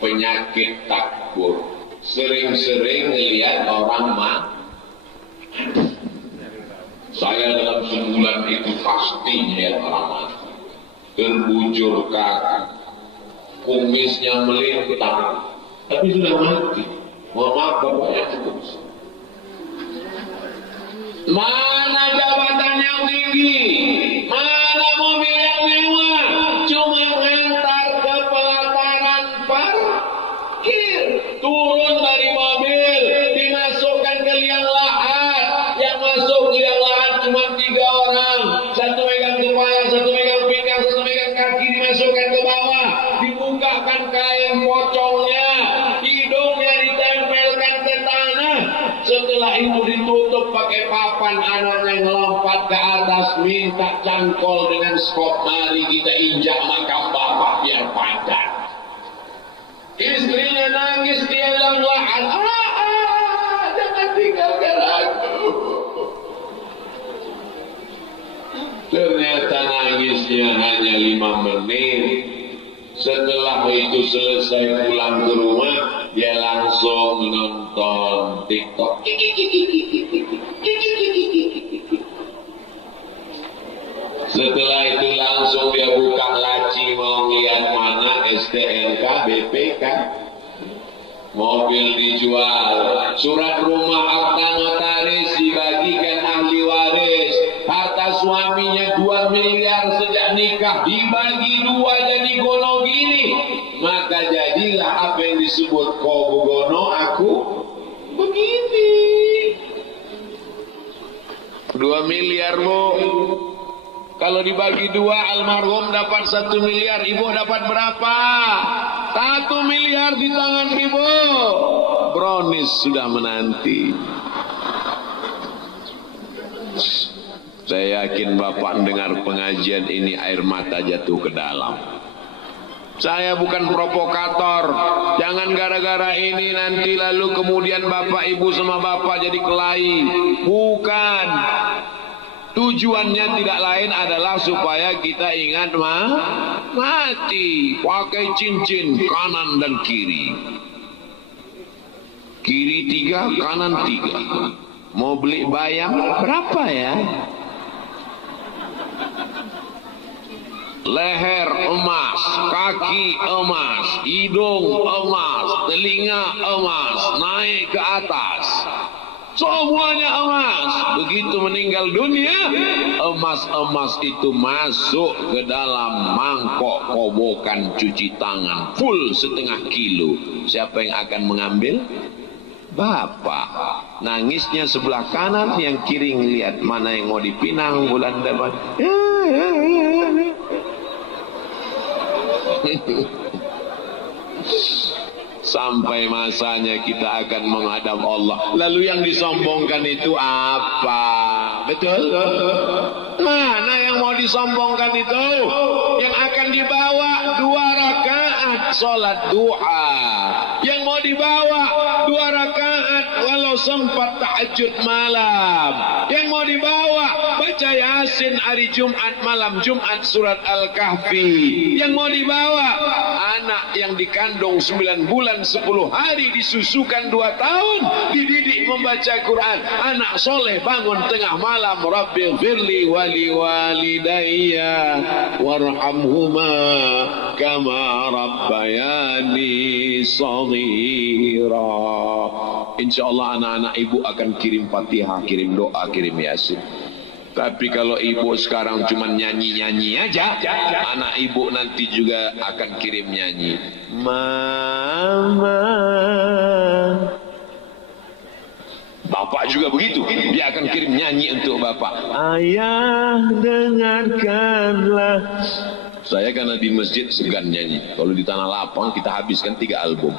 penyakit takbur? Sering-sering melihat orang saya dalam sebulan itu pasti melihat orang mati. Terbujur kaki, kumisnya melintang, tapi sudah mati. Mohon maaf bapaknya cukup. Mana jabatan yang tinggi? Mana mobil yang mewah? Cuma mengantar ke pelataran parkir. Turun dari mobil, dimasukkan ke liang lahat. Yang masuk ke liang lahat cuma 3 orang. Satu megang kepala, satu megang pinggang, satu megang kaki, dimasukkan ke bawah. Dibukakan kain pocongnya, hidungnya ditempelkan ke tanah. Setelah itu ditutup pakai papan, anaknya ngelompat ke atas minta cangkol dengan skop. Mari kita injak makam bapak biar padat. Istrinya nangis, dia bilang jangan tinggalkan aku. Ternyata nangisnya hanya 5 menit. Setelah itu selesai pulang ke rumah, dia langsung menonton TikTok. Setelah itu langsung dia buka laci mau lihat mana STNK, BPK, mobil dijual, surat rumah akta notaris dibagikan ahli waris, harta suaminya 2 miliar sejak nikah dibagi 2 jadi gono gini. Maka jadilah apa yang disebut kau gono aku begini. 2 miliar bu, kalau dibagi 2 almarhum dapat 1 miliar, ibu dapat berapa? 1 miliar di tangan ibu. Brownies sudah menanti. Saya yakin bapak dengar pengajian ini air mata jatuh ke dalam. Saya bukan provokator. Jangan gara-gara ini nanti lalu kemudian bapak ibu sama bapak jadi kelahi. Bukan. Tujuannya tidak lain adalah supaya kita ingat mati. Pakai cincin kanan dan kiri. Kiri 3, kanan 3. Mau beli bayam berapa ya? Leher emas, kaki emas, hidung emas, telinga emas, naik ke atas. Semuanya emas. Begitu meninggal dunia, emas-emas itu masuk ke dalam mangkok kobokan cuci tangan full 1/2 kilo. Siapa yang akan mengambil? Bapak. Nangisnya sebelah kanan, yang kiri ngelihat mana yang mau dipinang bulan depan. Sampai masanya kita akan menghadap Allah. Lalu yang disombongkan itu apa? Betul? Mana yang mau disombongkan itu? Yang akan dibawa 2 rakaat sholat duha. Yang mau dibawa 2 rakaat walau sempat tahajud malam. Yang mau dibawa baca Yasin hari Jumat malam, Jumat surat Al-Kahfi. Yang mau dibawa anak yang dikandung 9 bulan 10 hari, disusukan 2 tahun, dididik membaca Quran. Anak soleh bangun tengah malam, Rabbi firli wali walidayya warhamhuma kama rabbayani shaghira. Insyaallah anak-anak ibu akan kirim Fatihah, kirim doa, kirim Yasin. Tapi kalau ibu sekarang cuma nyanyi-nyanyi aja, anak ibu nanti juga akan kirim nyanyi. Mama. Bapak juga begitu, dia akan kirim nyanyi untuk bapak. Ayah dengarkanlah. Saya karena di masjid segan nyanyi. Kalau di tanah lapang kita habiskan 3 album.